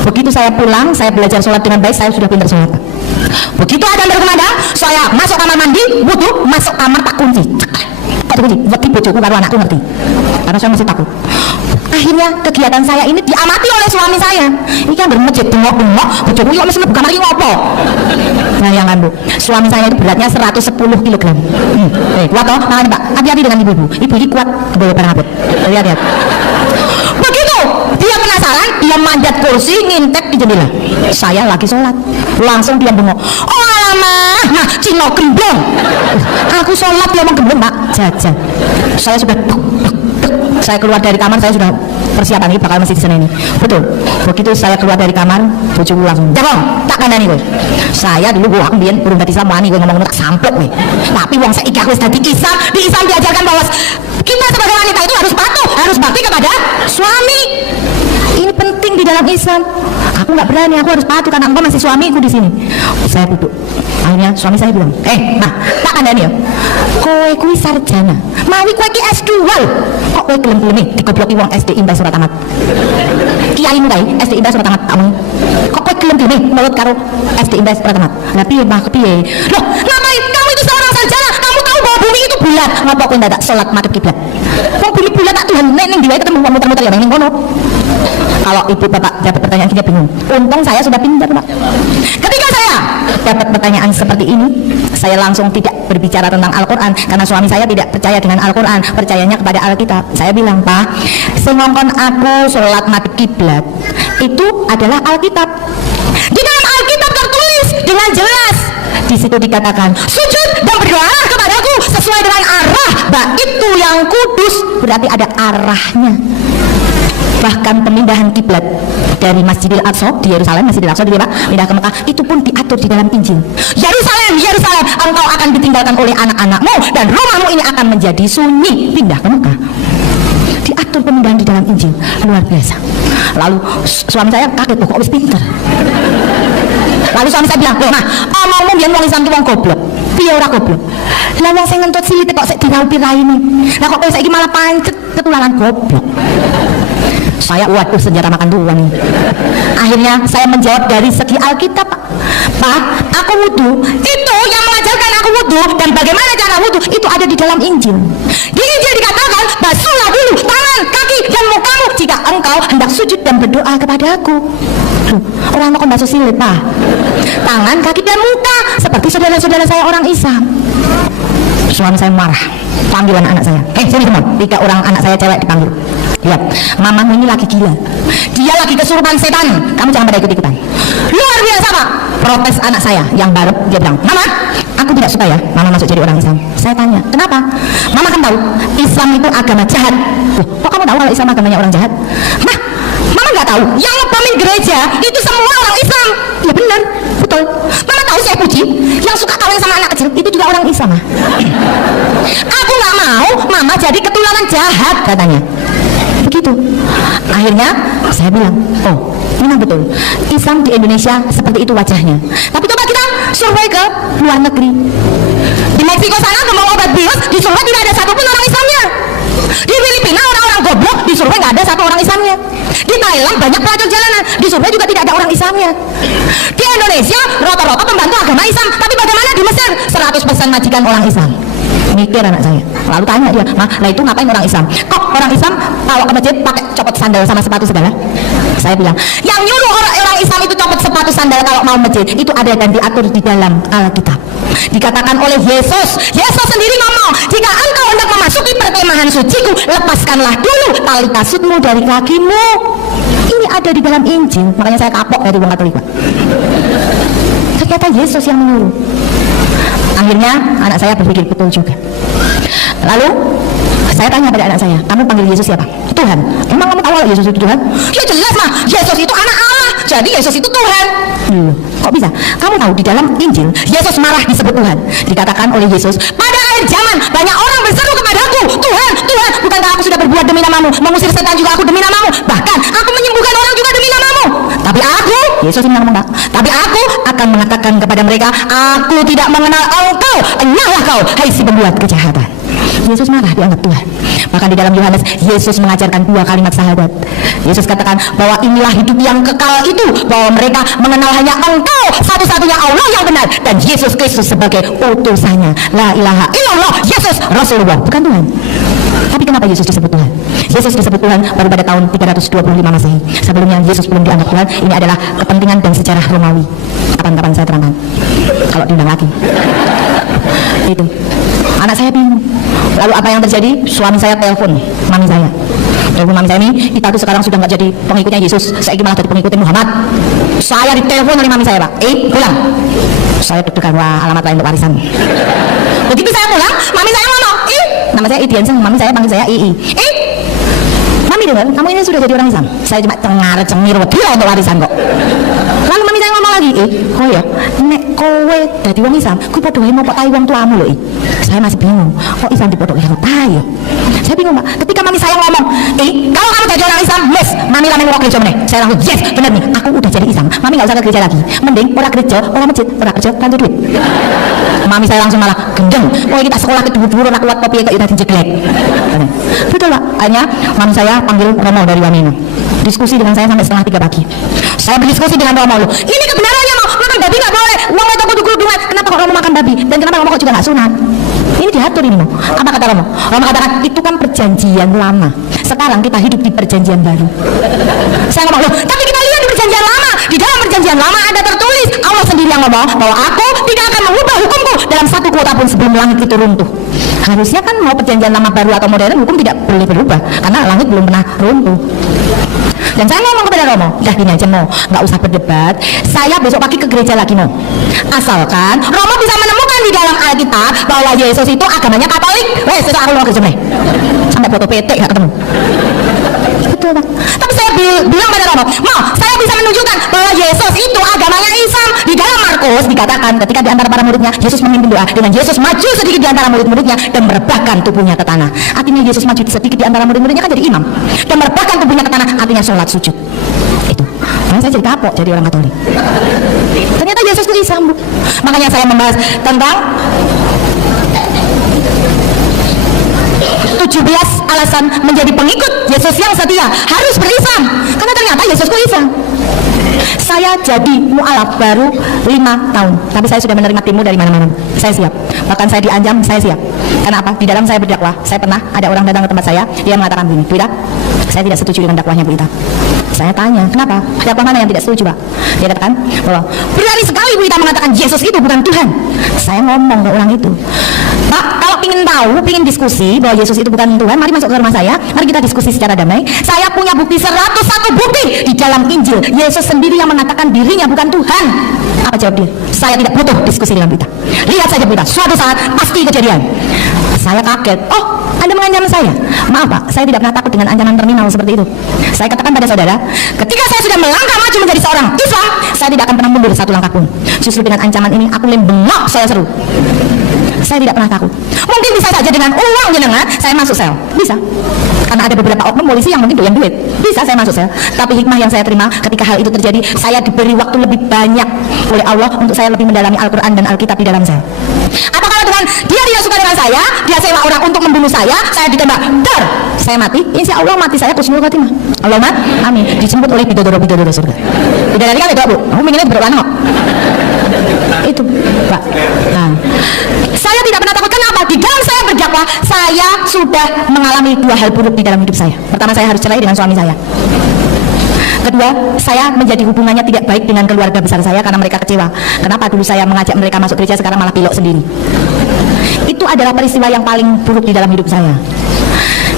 Begitu saya pulang, saya belajar sholat dengan baik, saya sudah pintar sholat. Begitu ada berkumandang, saya masuk kamar mandi, wudu, masuk kamar tak kunci. Tak kunci, wedi bojoku karo anakku ngerti. Karena saya masih takut. Akhirnya kegiatan saya ini diamati oleh suami saya. Ini kan bermasjid bengok-bengok, bojoku kok mesti bukan lagi ngopo. Bayangkan, Bu, suami saya itu beratnya 110 kg. Kuat toh? Makanya Pak, hati-hati dengan ibu-ibu. Ibu ini kuat, boleh barang lihat-lihat. Begitu dia penasaran, dia manjat kursi, ngintek di jendela. Saya lagi sholat, langsung dia bengok. Oh alamah, nah Cino gemblong. Aku sholat dia mau gemblong, Pak. Jajan. Saya sudah saya keluar dari kamar, saya sudah persiapan ini bakal mesti di sana ini. Betul. Begitu saya keluar dari kamar, bojoku langsung, "Jabong, tak kandani kowe." Saya dulu aku mbiyen burung dadi Islam wani kowe ngomong tak sampluk kowe. Tapi wong saiki aku wis dadi Islam, di Islam diajarkan bahwa kita sebagai wanita itu harus patuh, harus bakti kepada suami. Ini penting di dalam Islam. Aku nggak berani, aku harus patuh karena engkau masih suamiku di sini. Saya duduk. Akhirnya suami saya bilang, "Nah, tak kandani ya. Kowe kuwi sarjana. Mawi kowe ki S2. Kok kowe gelem-geleme digobloki wong SD Imbas surat tamat. Kiaimu kae SD Imbas surat tamat kamu. Kok kowe gelem-geleme nurut karo SD Imbas surat tamat. Lah piye mah kepiye? Loh, ngapain kamu itu seorang sarjana? Kamu tahu bahwa bumi itu bulat. Ngapa kowe ndak salat madhep kiblat? Wong bumi bulat tak Tuhan ning diwe ketemu wong muter-muter ya ning kono. Kalau ibu bapak dapat pertanyaan gini bingung. Untung saya sudah pintar, Pak. Ketika saya dapat pertanyaan seperti ini, saya langsung tidak berbicara tentang Al-Quran karena suami saya tidak percaya dengan Al-Quran, percayanya kepada Alkitab. Saya bilang, "Pak, sengongkon aku sholat madhep kiblat itu adalah Alkitab. Di dalam Alkitab tertulis dengan jelas. Di situ dikatakan sujud dan berdoa kepadaku sesuai dengan arah baitu yang kudus." Berarti ada arahnya. Bahkan pemindahan kiblat dari Masjidil Aqsa di Yerusalem, Masjidil Aqsa di Pak, pindah ke Mekah, itu pun diatur di dalam Injil. Yerusalem, Yerusalem, engkau akan ditinggalkan oleh anak-anakmu dan rumahmu ini akan menjadi sunyi. Pindah ke Mekah. Diatur pemindahan di dalam Injil, luar biasa. Lalu suami saya kaget, kok wis pinter. Lalu suami saya bilang, "Loh, Mah, omongmu biyen wong Islam ki wong goblok. Piye ora goblok? Lah wong sing ngentut silite kok sik diraupi raine. Lah kok kowe saiki malah pancet ketularan goblok." Saya waduh senjata makan tuan. Akhirnya saya menjawab dari segi Alkitab, "Pak, aku wudu itu yang mengajarkan aku wudhu dan bagaimana cara wudhu itu ada di dalam Injil. Di Injil dikatakan, basuhlah dulu tangan, kaki, dan mukamu jika engkau hendak sujud dan berdoa kepadaku. Loh, orang mau basuh silit, Pak. Tangan, kaki, dan muka seperti saudara-saudara saya orang Islam. Suami saya marah, panggilan anak saya. Sini semua, 3 orang anak saya cewek dipanggil. Lihat, mamamu ini lagi gila. Dia lagi kesurupan setan. Kamu jangan pada ikut-ikutan. Luar biasa, Pak. Protes anak saya yang baru, dia bilang, Mama, aku tidak suka ya Mama masuk jadi orang Islam. Saya tanya, kenapa? Mama kan tahu Islam itu agama jahat. Kok kamu tahu kalau Islam agamanya orang jahat? Mama nggak tahu. Yang ngebomin gereja itu semua orang Islam. Ya benar, betul. Mama tahu saya Puji yang suka kawin sama anak kecil itu juga orang Islam. Aku nggak mau Mama jadi ketularan jahat, katanya. Begitu. Akhirnya saya bilang, oh memang betul Islam di Indonesia seperti itu wajahnya. Tapi coba kita survei ke luar negeri. Di Meksiko sana ngomong obat bius, di survei tidak ada satupun orang Islamnya. Di Filipina orang-orang goblok, di survei nggak ada satu orang Islamnya. Di Thailand banyak pelacur jalanan, di survei juga tidak ada orang Islamnya. Di Indonesia rata-rata pembantu agama Islam, tapi bagaimana di Mesir 100% majikan orang Islam. Mikir anak saya, lalu tanya dia, lah itu ngapain orang Islam? Kok orang Islam kalau ke masjid pakai copot sandal sama sepatu segala? Saya bilang, yang nyuruh orang Islam itu copot sepatu sandal kalau mau masjid itu ada dan diatur di dalam Alkitab. Dikatakan oleh Yesus sendiri ngomong, jika engkau hendak memasuki perkemahan suciku, lepaskanlah dulu tali kasutmu dari kakimu. Ini ada di dalam Injil, makanya saya kapok dari wong Katolik, Pak. Ternyata Yesus yang menyuruh. Akhirnya anak saya berpikir betul juga. Lalu saya tanya pada anak saya, kamu panggil Yesus siapa? Tuhan. Emang kamu tahu kalau Yesus itu Tuhan? Ya jelas mah, Yesus itu anak Allah, jadi Yesus itu Tuhan. Kok bisa? Kamu tahu di dalam Injil Yesus marah disebut Tuhan. Dikatakan oleh Yesus, pada akhir zaman banyak orang berseru kepadaku, Tuhan, Tuhan, bukankah aku sudah berbuat demi namamu, mengusir setan juga aku demi namamu, bahkan aku menyembuhkan orang juga demi namamu. Tapi aku, Yesus ini ngomong, tapi aku akan mengatakan kepada mereka, aku tidak mengenal engkau, enyahlah kau, hai si pembuat kejahatan. Yesus marah dianggap Tuhan. Bahkan di dalam Yohanes, Yesus mengajarkan 2 kalimat syahadat. Yesus katakan bahwa inilah hidup yang kekal itu, bahwa mereka mengenal hanya engkau satu-satunya Allah yang benar, dan Yesus Kristus sebagai utusannya. La ilaha illallah, Yesus Rasulullah, bukan Tuhan. Tapi kenapa Yesus disebut Tuhan? Yesus disebut Tuhan baru pada tahun 325 Masehi. Sebelumnya Yesus belum dianggap Tuhan. Ini adalah kepentingan dan sejarah Romawi. Kapan-kapan saya terangkan kalau diundang lagi. Itu anak saya bingung. Lalu apa yang terjadi? Suami saya telepon mami saya. Telepon mami saya, ini kita tuh sekarang sudah nggak jadi pengikutnya Yesus, saya malah jadi pengikutnya Muhammad. Saya ditelepon oleh mami saya, Pak. Pulang. Saya deg-degan, wah alamat lain untuk warisan. Begitu saya pulang, mami saya ngomong, nama saya Idiansen, mami saya panggil saya Ii. Mami dengar, kamu ini sudah jadi orang Islam. Saya cuma cengar-cengir wedil untuk warisan kok. Lalu mami saya ngomong lagi, oh ya, nek kowe dadi wong Islam, kuwi padha wae mopotai wong tuamu lho. Saya masih bingung, kok Islam dipotoki karo tai ya? Saya bingung, Pak. Ketika mami saya ngomong, kalau kamu jadi orang Islam, yes, mami lamen nguruk gereja meneh. Saya langsung, yes, benar nih, aku udah jadi Islam. Mami nggak usah ke gereja lagi. Mending ora gereja, ora masjid, ora kerja, kantor duit. Mami saya langsung malah gendeng. Oh kita sekolah ke dhuwur-dhuwur ora kuat kopi kok udah dijeglek. Betul, Pak. Akhirnya mami saya panggil Romo dari Wamena. Diskusi dengan saya sampai setengah 3 pagi. Saya berdiskusi dengan Romo, ini kebenarannya mau makan babi nggak boleh. Wong itu kudu kerudungan. Kenapa kok Romo makan babi? Dan kenapa Romo kok juga nggak sunat? Ini diatur ini mau. Apa kata Romo? Romo katakan itu kan perjanjian lama. Sekarang kita hidup di perjanjian baru. Saya ngomong, loh, tapi kita lihat di perjanjian lama. Di dalam perjanjian lama ada tertulis, Allah sendiri yang ngomong bahwa aku tidak akan mengubah hukumku dalam 1 kuota pun sebelum langit itu runtuh. Harusnya kan mau perjanjian lama baru atau modern, hukum tidak boleh berubah karena langit belum pernah runtuh. Dan saya ngomong kepada Romo, udah gini aja Mo, nggak usah berdebat. Saya besok pagi ke gereja lagi Mo. Asalkan Romo bisa menemukan di dalam Alkitab bahwa Yesus itu agamanya Katolik. Besok aku mau gereja nih. Sampai foto PT nggak ketemu. Betul Pak. Tapi saya bilang pada Romo, Mo, saya bisa menunjukkan bahwa Yesus itu agamanya Islam. Di dalam Markus dikatakan ketika di antara para muridnya Yesus memimpin doa, dengan Yesus maju sedikit di antara murid-muridnya dan merebahkan tubuhnya ke tanah. Artinya Yesus maju sedikit di antara murid-muridnya kan jadi imam dan merebahkan tubuhnya ke tanah, artinya sholat sujud. Itu. Nah, saya jadi kapok jadi orang Katolik. Ternyata Yesus itu Islam, Bu. Makanya saya membahas tentang 17 alasan menjadi pengikut Yesus yang setia harus berislam. Karena ternyata Yesus itu Islam. Saya Saya jadi mu'alaf baru 5 tahun, tapi saya sudah menerima timu dari mana-mana. Saya siap. Bahkan saya diancam, saya siap. Karena apa? Di dalam saya berdakwah, saya pernah ada orang datang ke tempat saya, dia mengatakan begini, Bu Ita, saya tidak setuju dengan dakwahnya Bu Ita. Saya tanya, kenapa? Dakwah mana yang tidak setuju, Pak? Dia katakan bahwa berani sekali Bu Ita mengatakan Yesus itu bukan Tuhan. Saya ngomong ke orang itu, Pak, kalau ingin tahu, ingin diskusi bahwa Yesus itu bukan Tuhan, mari masuk ke rumah saya, mari kita diskusi secara damai. Saya punya bukti 101 bukti di dalam Injil. Yesus sendiri yang mengatakan dirinya bukan Tuhan. Apa jawab dia? Saya tidak butuh diskusi dengan kita. Lihat saja kita, suatu saat pasti kejadian. Saya kaget. Oh, Anda mengancam saya? Maaf Pak, saya tidak pernah takut dengan ancaman terminal seperti itu. Saya katakan pada saudara, ketika saya sudah melangkah maju menjadi seorang Islam, saya tidak akan pernah mundur satu langkah pun. Justru dengan ancaman ini, aku bengok, saya seru. Saya tidak pernah takut. Mungkin bisa saja dengan uang jenengan saya masuk sel, bisa. Karena ada beberapa oknum polisi yang mungkin doyan duit, bisa saya masuk sel. Tapi hikmah yang saya terima ketika hal itu terjadi, saya diberi waktu lebih banyak oleh Allah untuk saya lebih mendalami Al-Quran dan Alkitab di dalam sel. Apa kalau dengan dia tidak suka dengan saya, dia sewa orang untuk membunuh saya ditembak, dar, saya mati, insya Allah mati saya husnul khotimah. Allahumma amin. Dijemput oleh bidodoro surga. Bidadari kan itu Bu, aku pengennya berwarna itu Pak. Nah, saya tidak pernah takut. Kenapa? Di dalam saya berdakwah, saya sudah mengalami 2 hal buruk di dalam hidup saya. Pertama, saya harus cerai dengan suami saya. Kedua, saya menjadi hubungannya tidak baik dengan keluarga besar saya karena mereka kecewa. Kenapa dulu saya mengajak mereka masuk gereja, sekarang malah pilok sendiri. Itu adalah peristiwa yang paling buruk di dalam hidup saya.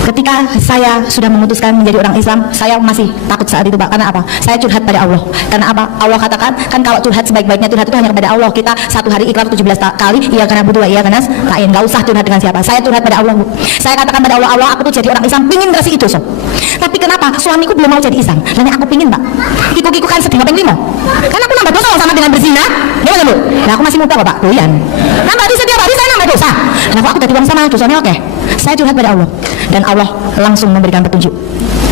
Ketika saya sudah memutuskan menjadi orang Islam, saya masih takut saat itu Pak. Karena apa? Saya curhat pada Allah. Karena apa? Allah katakan, kan kalau curhat sebaik-baiknya curhat itu hanya kepada Allah. Kita satu hari ikrar 17 kali, iya karena butuh, iya karena kain. Gak usah curhat dengan siapa. Saya curhat pada Allah Bu. Saya katakan pada Allah, Allah aku tuh jadi orang Islam, pingin kasih itu sob. Tapi kenapa? Suamiku belum mau jadi Islam. Dan aku pingin Pak. Kiku-kiku kan sedih ngapain limo. Karena aku nambah dosa sama dengan berzina. Gimana Bu? Nah aku masih muda kok Pak, doyan. Nambah di setiap hari saya nambah dosa. Nah aku jadi orang sama dosanya oke. Saya curhat pada Allah. Dan Allah langsung memberikan petunjuk.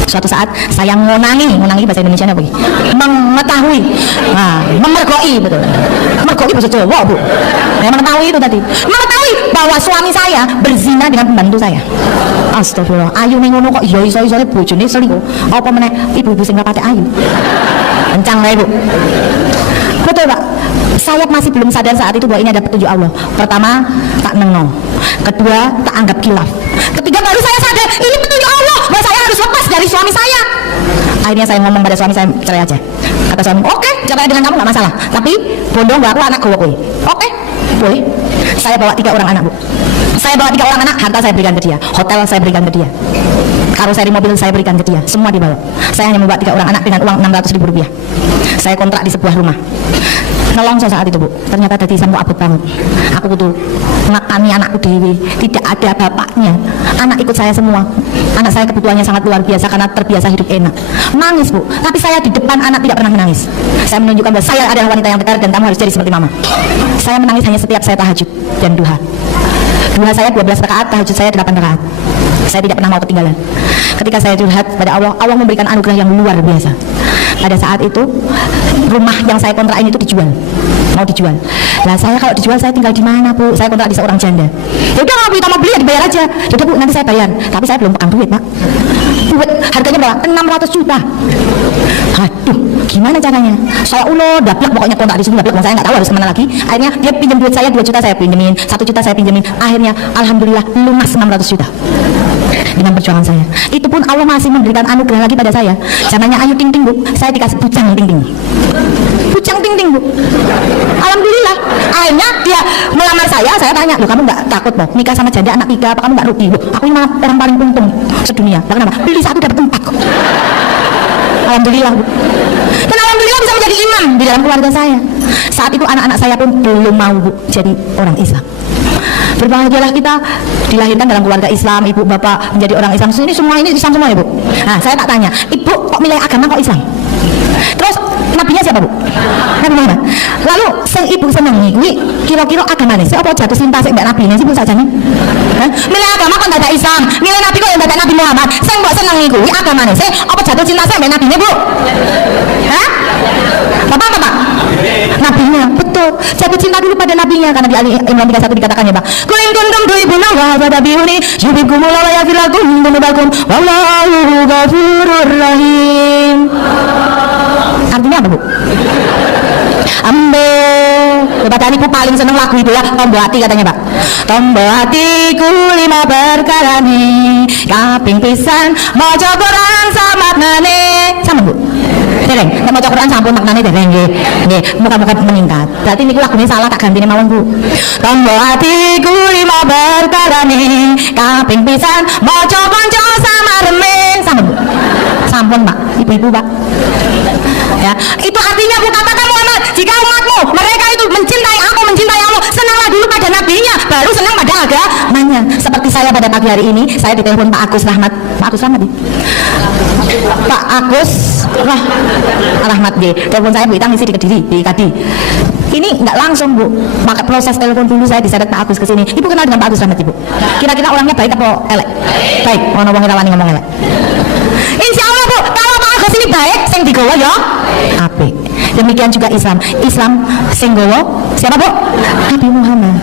Suatu saat saya ngonangi bahasa Indonesia apa? Mengetahui, memergoi betul. Memergoi bahasa Jawa Bu. Saya mengetahui itu tadi. Mengetahui bahwa suami saya berzina dengan pembantu saya. Astagfirullah. Ayu ning ngono kok iso bojone selingkuh. Apa meneh ibu-ibu sing rapate ayu. Kencang wae Bu. Betul Pak. Saya masih belum sadar saat itu bahwa ini ada petunjuk Allah. Pertama, tak nengok. Kedua, tak anggap khilaf. Ketiga, baru saya sadar ini petunjuk Allah bahwa saya harus lepas dari suami saya. Akhirnya saya ngomong pada suami saya, cerai aja. Kata suami, oke, cerai dengan kamu gak masalah. Tapi bondong gak aku anak gue. Oke, boleh. Saya bawa 3 orang anak Bu. Saya bawa 3 orang anak, harta saya berikan ke dia, hotel saya berikan ke dia, karoseri mobil saya berikan ke dia, semua dibawa. Saya hanya membawa 3 orang anak dengan uang 600.000 rupiah. Saya kontrak di sebuah rumah. Nolongso saat itu Bu, ternyata tadi saya abot banget. Aku butuh ngakani anakku dewi, tidak ada bapaknya. Anak ikut saya semua. Anak saya kebutuhannya sangat luar biasa karena terbiasa hidup enak. Nangis Bu, tapi saya di depan anak tidak pernah menangis. Saya menunjukkan bahwa saya adalah wanita yang benar dan kamu harus jadi seperti mama. Saya menangis hanya setiap saya tahajud dan duha. Duha saya 12 rakaat, tahajud saya 8 rakaat. Saya tidak pernah mau ketinggalan. Ketika saya curhat pada Allah, Allah memberikan anugerah yang luar biasa. Pada saat itu rumah yang saya kontrakin itu dijual, mau dijual. Nah saya kalau dijual saya tinggal di mana Bu? Saya kontrak di seorang janda. Ya udah kalau kita mau beli ya dibayar aja. Ya udah Bu, nanti saya bayar. Tapi saya belum pegang duit Pak. Duit harganya berapa? 600 juta. Aduh, gimana caranya? Saya daplak pokoknya kontrak di sini daplak. Saya nggak tahu harus kemana lagi. Akhirnya dia pinjam duit saya 2 juta saya pinjemin, 1 juta saya pinjemin. Akhirnya alhamdulillah lunas 600 juta. Dengan perjuangan saya. Itu pun Allah masih memberikan anugerah lagi pada saya. Zamannya Ayu Ting Ting Bu, saya dikasih Bujang Ting Ting. Bujang Ting Ting Bu. Alhamdulillah. Akhirnya dia melamar saya tanya, loh kamu nggak takut Bob nikah sama janda anak 3, apa kamu nggak rugi? Loh, aku ini malah orang paling untung sedunia. Lah kenapa? Beli 1 dapat 4 kok. Alhamdulillah Bu. Dan alhamdulillah bisa menjadi imam di dalam keluarga saya. Saat itu anak-anak saya pun belum mau Bu jadi orang Islam. Berbahagialah kita dilahirkan dalam keluarga Islam, ibu bapak menjadi orang Islam. Ini semua ini Islam semua ya Bu. Nah saya tak tanya, ibu kok milih agama kok Islam? Terus nabinya siapa Bu? Nabi Muhammad. Lalu sing ibu senengi kuwi kira-kira agamane sik apa jatuh cinta sik mbek nabine sih Bu sajane? Milih agama kok dadak Islam, milih nabi kok dadak Nabi Muhammad. Sing mbok senengi kuwi agamane sik apa jatuh cinta sik mbek nabine Bu? Hah? Bapak? Nabinya, betul. Jatuh cinta dulu pada nabinya karena di Ali Imran 31 dikatakannya Pak. Qul in kuntum tuhibbuna wa fattabi'uni yuhibbukumullahu wa yaghfir lakum dzunubakum wallahu ghafurur rahim. Artinya apa Bu? ambe. Padahal ibu paling seneng lagu itu ya, Tombol Hati katanya Pak. Tombol hatiku 5 perkara nih, kaping pisan maca Quran sama maknane. Sama Bu. Dereng, nek maca Quran sampun maknane dereng nggih. Nggih, muga-muga meningkat. Berarti niku lagune salah tak gantine mawon Bu. Tombol hatiku 5 perkara nih, kaping pisan maca kanca sama remeng. Sama Bu. Sampun Pak, ibu-ibu Pak. Ya, itu artinya Bu, katakan Muhammad, jika umatmu mereka itu mencintai aku, mencintai Allah, senanglah dulu pada nabinya, baru senang pada agamanya. Seperti saya pada pagi hari ini, saya ditelepon Pak Agus Rahmat. Pak Agus Rahmat ya? Pak Agus Rahmat ya. Telepon saya Bu Ita ngisi di Kediri, di Kadi. Ini nggak langsung Bu, pakai proses telepon dulu saya diseret Pak Agus ke sini. Ibu kenal dengan Pak Agus Rahmat Ibu? Kira-kira orangnya baik apa elek? Baik, mau ngomongin rawani ngomong elek. Insya Allah Bu, kalau Pak Agus ini baik, sing digawa ya apik. Demikian juga Islam. Islam sing gawa siapa Bu? Nabi Muhammad.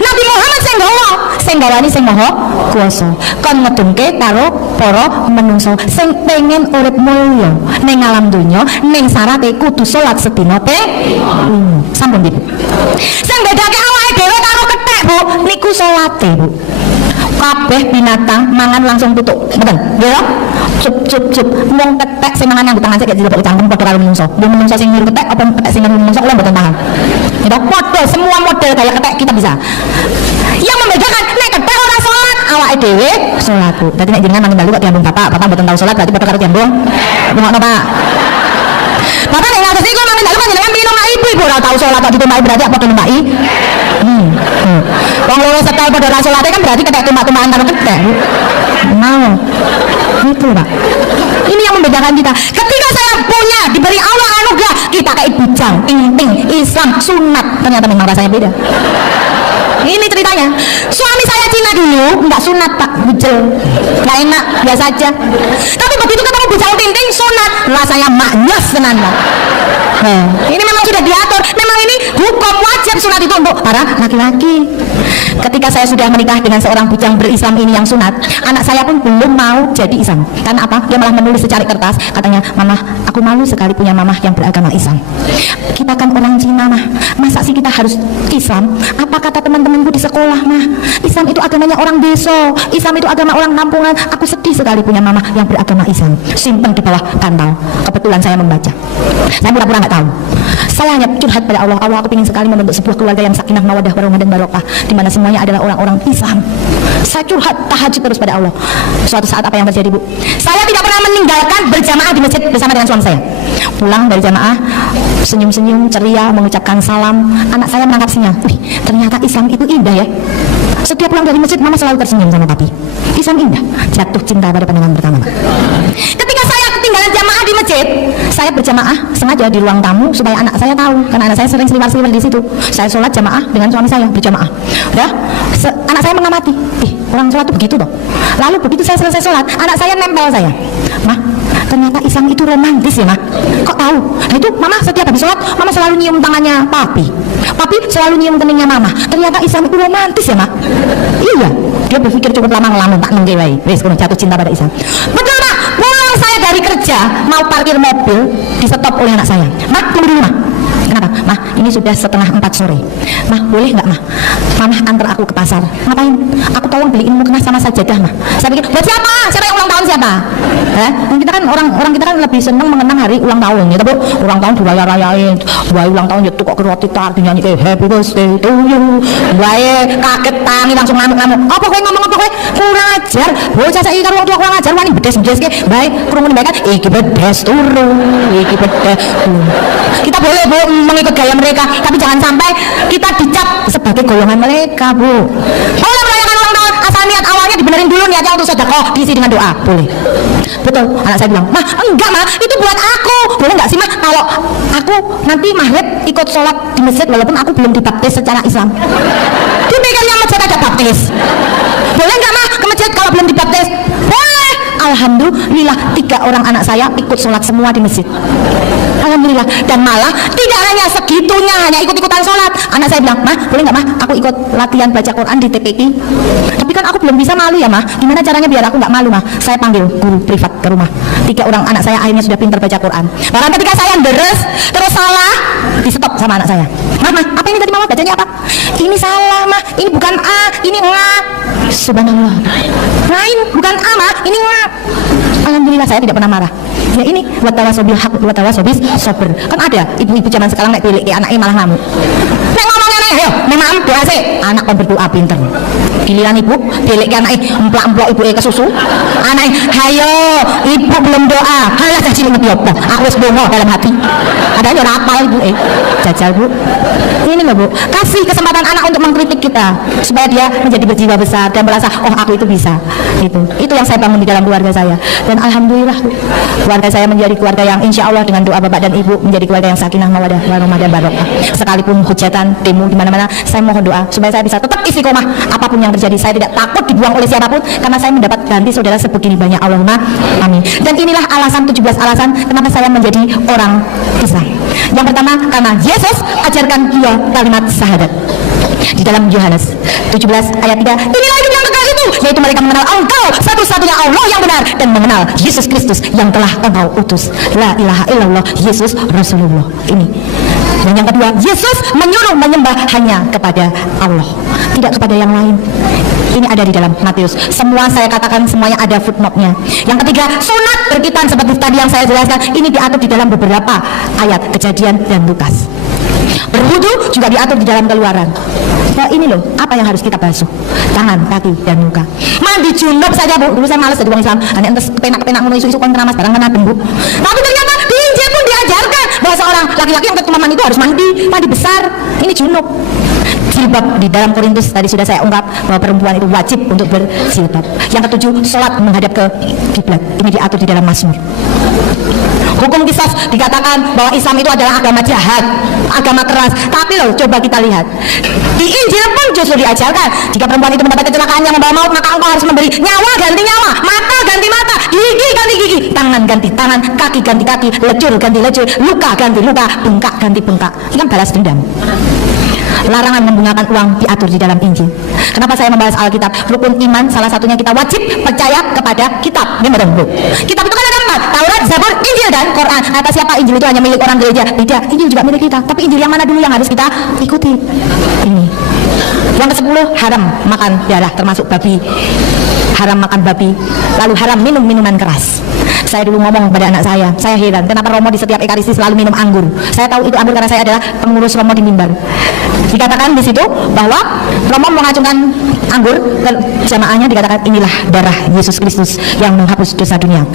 Nabi Muhammad sing gawa, sing gawani sing maha kuwasa. Kon ngedungke karo para menungso sing pengen urip mulya ning alam donya, ning syaraté kudu salat sedina sampun Ibu. Sing bedake awake dhewe karo kethek Bu, niku salate Bu. Kabeh binatang mangan langsung tutuk, betul? Ya? Cup. Mung kethek sing mangan yang tangan sik gak dilebok cangkem padha karo menungso. Yo menungso sing niru kethek apa kethek sing niru menungso kula mboten paham. Ya padha semua model gaya kethek kita bisa. Yang membedakan nek kethek ora salat, awake dhewe salat. Dadi nek jenengan mangan dalu kok diambung bapak mboten tau salat berarti padha karo diambung. Rungokno Pak. Bapak nek ngatus iku mangan dalu kan jenengan piye numpak ibu ora tau salat kok ditumpaki berarti apa numpaki? Wong loro setel padha ora salate kan berarti kethek tumpak-tumpakan karo kethek. Mau. Itu Pak. Ini yang membedakan kita. Ketika saya punya diberi Allah anugerah, kita kayak bujang, ting Islam, sunat, ternyata memang rasanya beda. Ini ceritanya. Suami saya Cina dulu, enggak sunat Pak, bujel, enggak enak, biasa aja. Tapi begitu ketemu bujang ting sunat, rasanya maknyes tenan Pak. Ini memang sudah diatur. Memang ini hukum wajib sunat itu untuk para laki-laki. Ketika saya sudah menikah dengan seorang bujang berislam ini yang sunat, anak saya pun belum mau jadi Islam. Karena apa? Dia malah menulis secari kertas, katanya, "Mama, aku malu sekali punya mama yang beragama Islam. Kita kan orang Cina mah, masa sih kita harus Islam? Apa kata teman-temanku di sekolah mah? Islam itu agamanya orang desa, Islam itu agama orang kampungan. Aku sedih sekali punya mama yang beragama Islam." Simpen di bawah kantong. Kebetulan saya membaca. Saya pura-pura nggak tahu. Saya hanya curhat pada Allah. Allah, aku ingin sekali membentuk sebuah keluarga yang sakinah, mawaddah, warahmah dan barokah, di mana semuanya adalah orang-orang Islam. Saya curhat tahajud terus pada Allah. Suatu saat apa yang terjadi Bu? Saya tidak pernah meninggalkan berjamaah di masjid bersama dengan suami saya. Pulang dari jamaah, senyum-senyum, ceria, mengucapkan salam. Anak saya menangkap sinyal. Wih, ternyata Islam itu indah ya. Setiap pulang dari masjid, mama selalu tersenyum sama papi. Islam indah. Jatuh cinta pada pandangan pertama. Ketika saya ketinggalan jamaah di masjid, saya berjamaah sengaja di ruang tamu supaya anak saya tahu, karena anak saya sering seliwar-seliwar di situ. Saya sholat jamaah dengan suami saya berjamaah. Udah, anak saya mengamati. Orang sholat tuh begitu toh. Lalu begitu saya selesai sholat, anak saya nempel saya. "Mah, ternyata Islam itu romantis ya Mah. Kok tahu?" Nah itu Mama setiap habis sholat, Mama selalu nyium tangannya papi selalu nyium keningnya Mama. Ternyata Islam itu romantis ya Mah. Iya, dia berpikir cukup lama ngelamun tak nenggewai. Wes kuno jatuh cinta pada Islam. Betul Mah, pulang saya dari kerja mau parkir mobil di stop oleh anak saya. "Mah, tunggu dulu Mah." "Kenapa?" "Mah, ini sudah setengah 4 sore. Mah, boleh nggak Mah? Mama antar aku ke pasar." "Ngapain?" "Aku tolong beliin mukena sama sajadah Mah." Saya pikir, buat siapa? Siapa yang ulang tahun siapa? Kita kan orang kita kan lebih senang mengenang hari ulang tahun ya, tapi ulang tahun diraya-rayain. Wae ulang tahun ya tuh kok roti tar dinyanyi kayak happy birthday to you. Wae kaget tangi langsung ngamuk-ngamuk. "Apa kowe ngomong apa kowe? Kurang ajar. Bocah saiki karo wong tua kurang ajar wani bedes-bedes ke. Bae krungu bae kan iki bedes turu, iki bedes." Kita boleh Bu mengikut gaya mereka, tapi jangan sampai kita dicap sebagai golongan mereka Bu. Boleh merayakan ulang tahun asal niat awalnya dibenerin dulu, niatnya untuk sedekah, diisi dengan doa. Boleh. Betul. Anak saya bilang, "Mah, enggak Mah, itu buat aku." "Boleh nggak sih Mah kalau aku nanti maghrib ikut sholat di masjid walaupun aku belum dibaptis secara Islam?" "Dipikirnya masjid ada baptis." "Boleh nggak Mah ke masjid kalau belum dibaptis?" "Boleh." Alhamdulillah 3 orang anak saya ikut sholat semua di masjid. Alhamdulillah. Dan malah tidak hanya segitunya, hanya ikut-ikutan sholat. Anak saya bilang, "Mah, boleh nggak Mah aku ikut latihan baca Quran di TPQ? Tapi kan aku belum bisa malu ya Mah. Gimana caranya biar aku nggak malu Mah?" Saya panggil guru privat ke rumah. 3 orang anak saya akhirnya sudah pintar baca Quran. Bahkan ketika saya deres terus salah, di stop sama anak saya, Mama, apa ini tadi Mama bacanya apa? Ini salah Mah, ini bukan A, ini nga. Subhanallah, lain bukan A Mah, ini nga. Alhamdulillah saya tidak pernah marah. Ya ini watawasobil hak, watawasobis sober. Kan ada ibu-ibu zaman sekarang nek pilih anaknya malah ngamuk. Nek ngomongnya nek, ayo, memang doa sih. Anak kon berdoa pinter. Giliran ibu pilih anaknya emplak-emplok ibu ke susu. Anaknya, hayo, ibu belum doa. Halah cah cilik ngepi apa? Aku wis bongo dalam hati. Ada yang rapal ibu jajal bu. Ini loh bu, kasih kesempatan anak untuk mengkritik kita supaya dia menjadi berjiwa besar dan merasa oh aku itu bisa. Itu yang saya bangun di dalam keluarga saya. Dan alhamdulillah bu, keluarga saya menjadi keluarga yang insya Allah dengan doa bapak dan ibu menjadi keluarga yang sakinah mawadah warahmah dan barokah. Sekalipun hujatan demo di mana-mana, saya mohon doa supaya saya bisa tetap istiqomah apapun yang terjadi. Saya tidak takut dibuang oleh siapapun karena saya mendapat ganti saudara sebegini banyak. Allahumma amin. Dan inilah alasan 17 alasan kenapa saya menjadi orang Islam. Yang pertama karena Yesus ajarkan dia kalimat syahadat. Di dalam Yohanes 17 ayat 3, inilah hidup yang kekal itu, yaitu mereka mengenal Engkau satu-satunya Allah yang benar dan mengenal Yesus Kristus yang telah Engkau utus. La ilaha illallah, Yesus Rasulullah. Ini. Dan yang kedua, Yesus menyuruh menyembah hanya kepada Allah, tidak kepada yang lain. Ini ada di dalam Matius. Semua saya katakan semuanya ada footnote-nya. Yang ketiga, sunat berkitan seperti tadi yang saya jelaskan. Ini diatur di dalam beberapa ayat Kejadian dan Lukas. Berwudu juga diatur di dalam Keluaran. Nah ini loh, apa yang harus kita basuh? Tangan, kaki, dan muka. Mandi junub saja bu. Dulu saya malas jadi orang Islam. Hanya entes kepenak-kepenak ngono isu-isu kon keramas barang kena bumbu. Tapi ternyata di Injil pun diajarkan bahwa seorang laki-laki yang ketumaman itu harus mandi besar. Ini junub. Jilbab di dalam Korintus tadi sudah saya ungkap bahwa perempuan itu wajib untuk berjilbab. Yang ketujuh, sholat menghadap ke kiblat. Ini diatur di dalam Mazmur. Hukum qisas dikatakan bahwa Islam itu adalah agama jahat, agama keras. Tapi loh, coba kita lihat di Injil pun justru diajarkan jika perempuan itu mendapat kecelakaan yang membawa maut, maka engkau harus memberi nyawa ganti nyawa, mata ganti mata, gigi ganti gigi, tangan ganti tangan, kaki ganti kaki, lecur ganti lecur, luka ganti luka, bengkak ganti bengkak. Ini kan balas dendam. Larangan menggunakan uang diatur di dalam Injil. Kenapa saya membahas Alkitab? Rukun iman salah satunya kita wajib percaya kepada kitab. Ini betul. Kitab itu kan ada 4, Taurat, Zabur, Injil dan Quran. Kata siapa Injil itu hanya milik orang gereja? Tidak, Injil juga milik kita. Tapi Injil yang mana dulu yang harus kita ikuti? Ini. Yang ke-10, haram makan darah termasuk babi. Haram makan babi. Lalu haram minum minuman keras. Saya dulu ngomong kepada anak saya heran kenapa Romo di setiap ekaristi selalu minum anggur. Saya tahu itu anggur karena saya adalah pengurus Romo di mimbar. Dikatakan di situ bahwa Romo mengacungkan anggur ke jamaahnya, dikatakan inilah darah Yesus Kristus yang menghapus dosa dunia.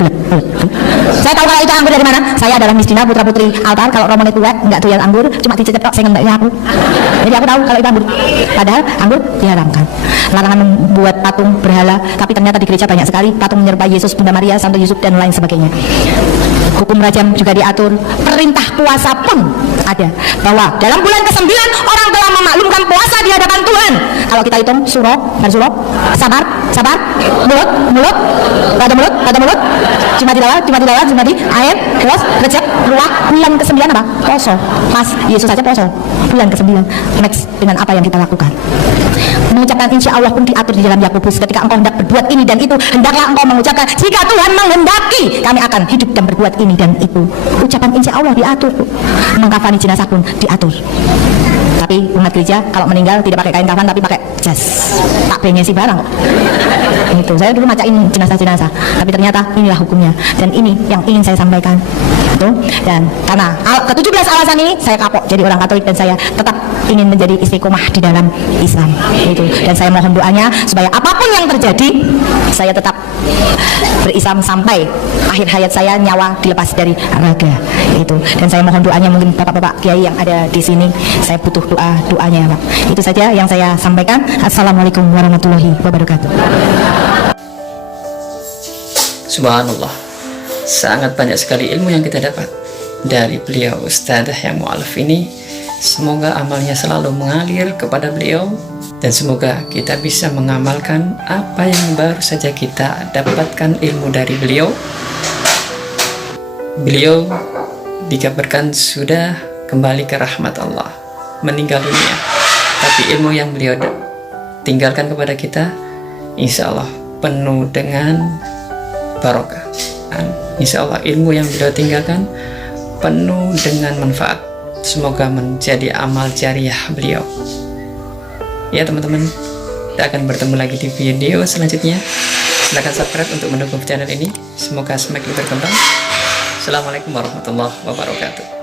Saya tahu kalau itu anggur dari mana. Saya adalah misdina putra putri altar. Kalau Romo itu nggak doyan anggur, cuma dicecep tok saya ngendaknya aku. Jadi aku tahu kalau itu anggur. Padahal anggur diharamkan. Larangan membuat patung berhala, tapi ternyata di gereja banyak sekali patung menyerupai Yesus, Bunda Maria, Santo Yusuf dan lain sebagainya. Hukum rajam juga diatur. Perintah puasa pun ada bahwa dalam bulan ke-9 orang telah memaklumkan puasa di hadapan Tuhan. Kalau kita hitung suro, sabar, mulut, pada mulut, cuma di air, terus rejab, ruah, bulan ke-9 apa? Poso. Mas Yesus saja poso. Bulan ke-9. Next dengan apa yang kita lakukan. Mengucapkan insya Allah pun diatur di dalam Yakobus. Ketika engkau hendak berbuat ini dan itu, hendaklah engkau mengucapkan jika Tuhan menghendaki kami akan hidup dan berbuat ini dan itu. Ucapan insya Allah diatur. Mengkafani jenazah pun diatur. Tapi umat gereja kalau meninggal tidak pakai kain kafan tapi pakai jas. Tak bengesi barang kok. Itu saya dulu macain jenazah-jenazah. Tapi ternyata inilah hukumnya dan ini yang ingin saya sampaikan. Itu. Dan karena ke-17 alasan ini saya kapok jadi orang Katolik dan saya tetap ingin menjadi istiqomah di dalam Islam. Itu. Dan saya mohon doanya supaya apapun yang terjadi saya tetap berislam sampai akhir hayat saya, nyawa dilepas dari raga. Itu. Dan saya mohon doanya mungkin bapak-bapak kiai yang ada di sini, saya butuh doanya Pak. Itu saja yang saya sampaikan. Assalamualaikum warahmatullahi wabarakatuh. Subhanallah, sangat banyak sekali ilmu yang kita dapat dari beliau Ustadzah yang mu'alaf ini. Semoga amalnya selalu mengalir kepada beliau dan semoga kita bisa mengamalkan apa yang baru saja kita dapatkan ilmu dari beliau. Beliau dikabarkan sudah kembali ke rahmat Allah, meninggal dunia, tapi ilmu yang beliau tinggalkan kepada kita insya Allah penuh dengan barokah. Insya Allah ilmu yang beliau tinggalkan penuh dengan manfaat semoga menjadi amal jariah beliau. Ya teman-teman, kita akan bertemu lagi di video selanjutnya. Silahkan subscribe untuk mendukung channel ini, semoga semakin berkembang. Assalamualaikum warahmatullahi wabarakatuh.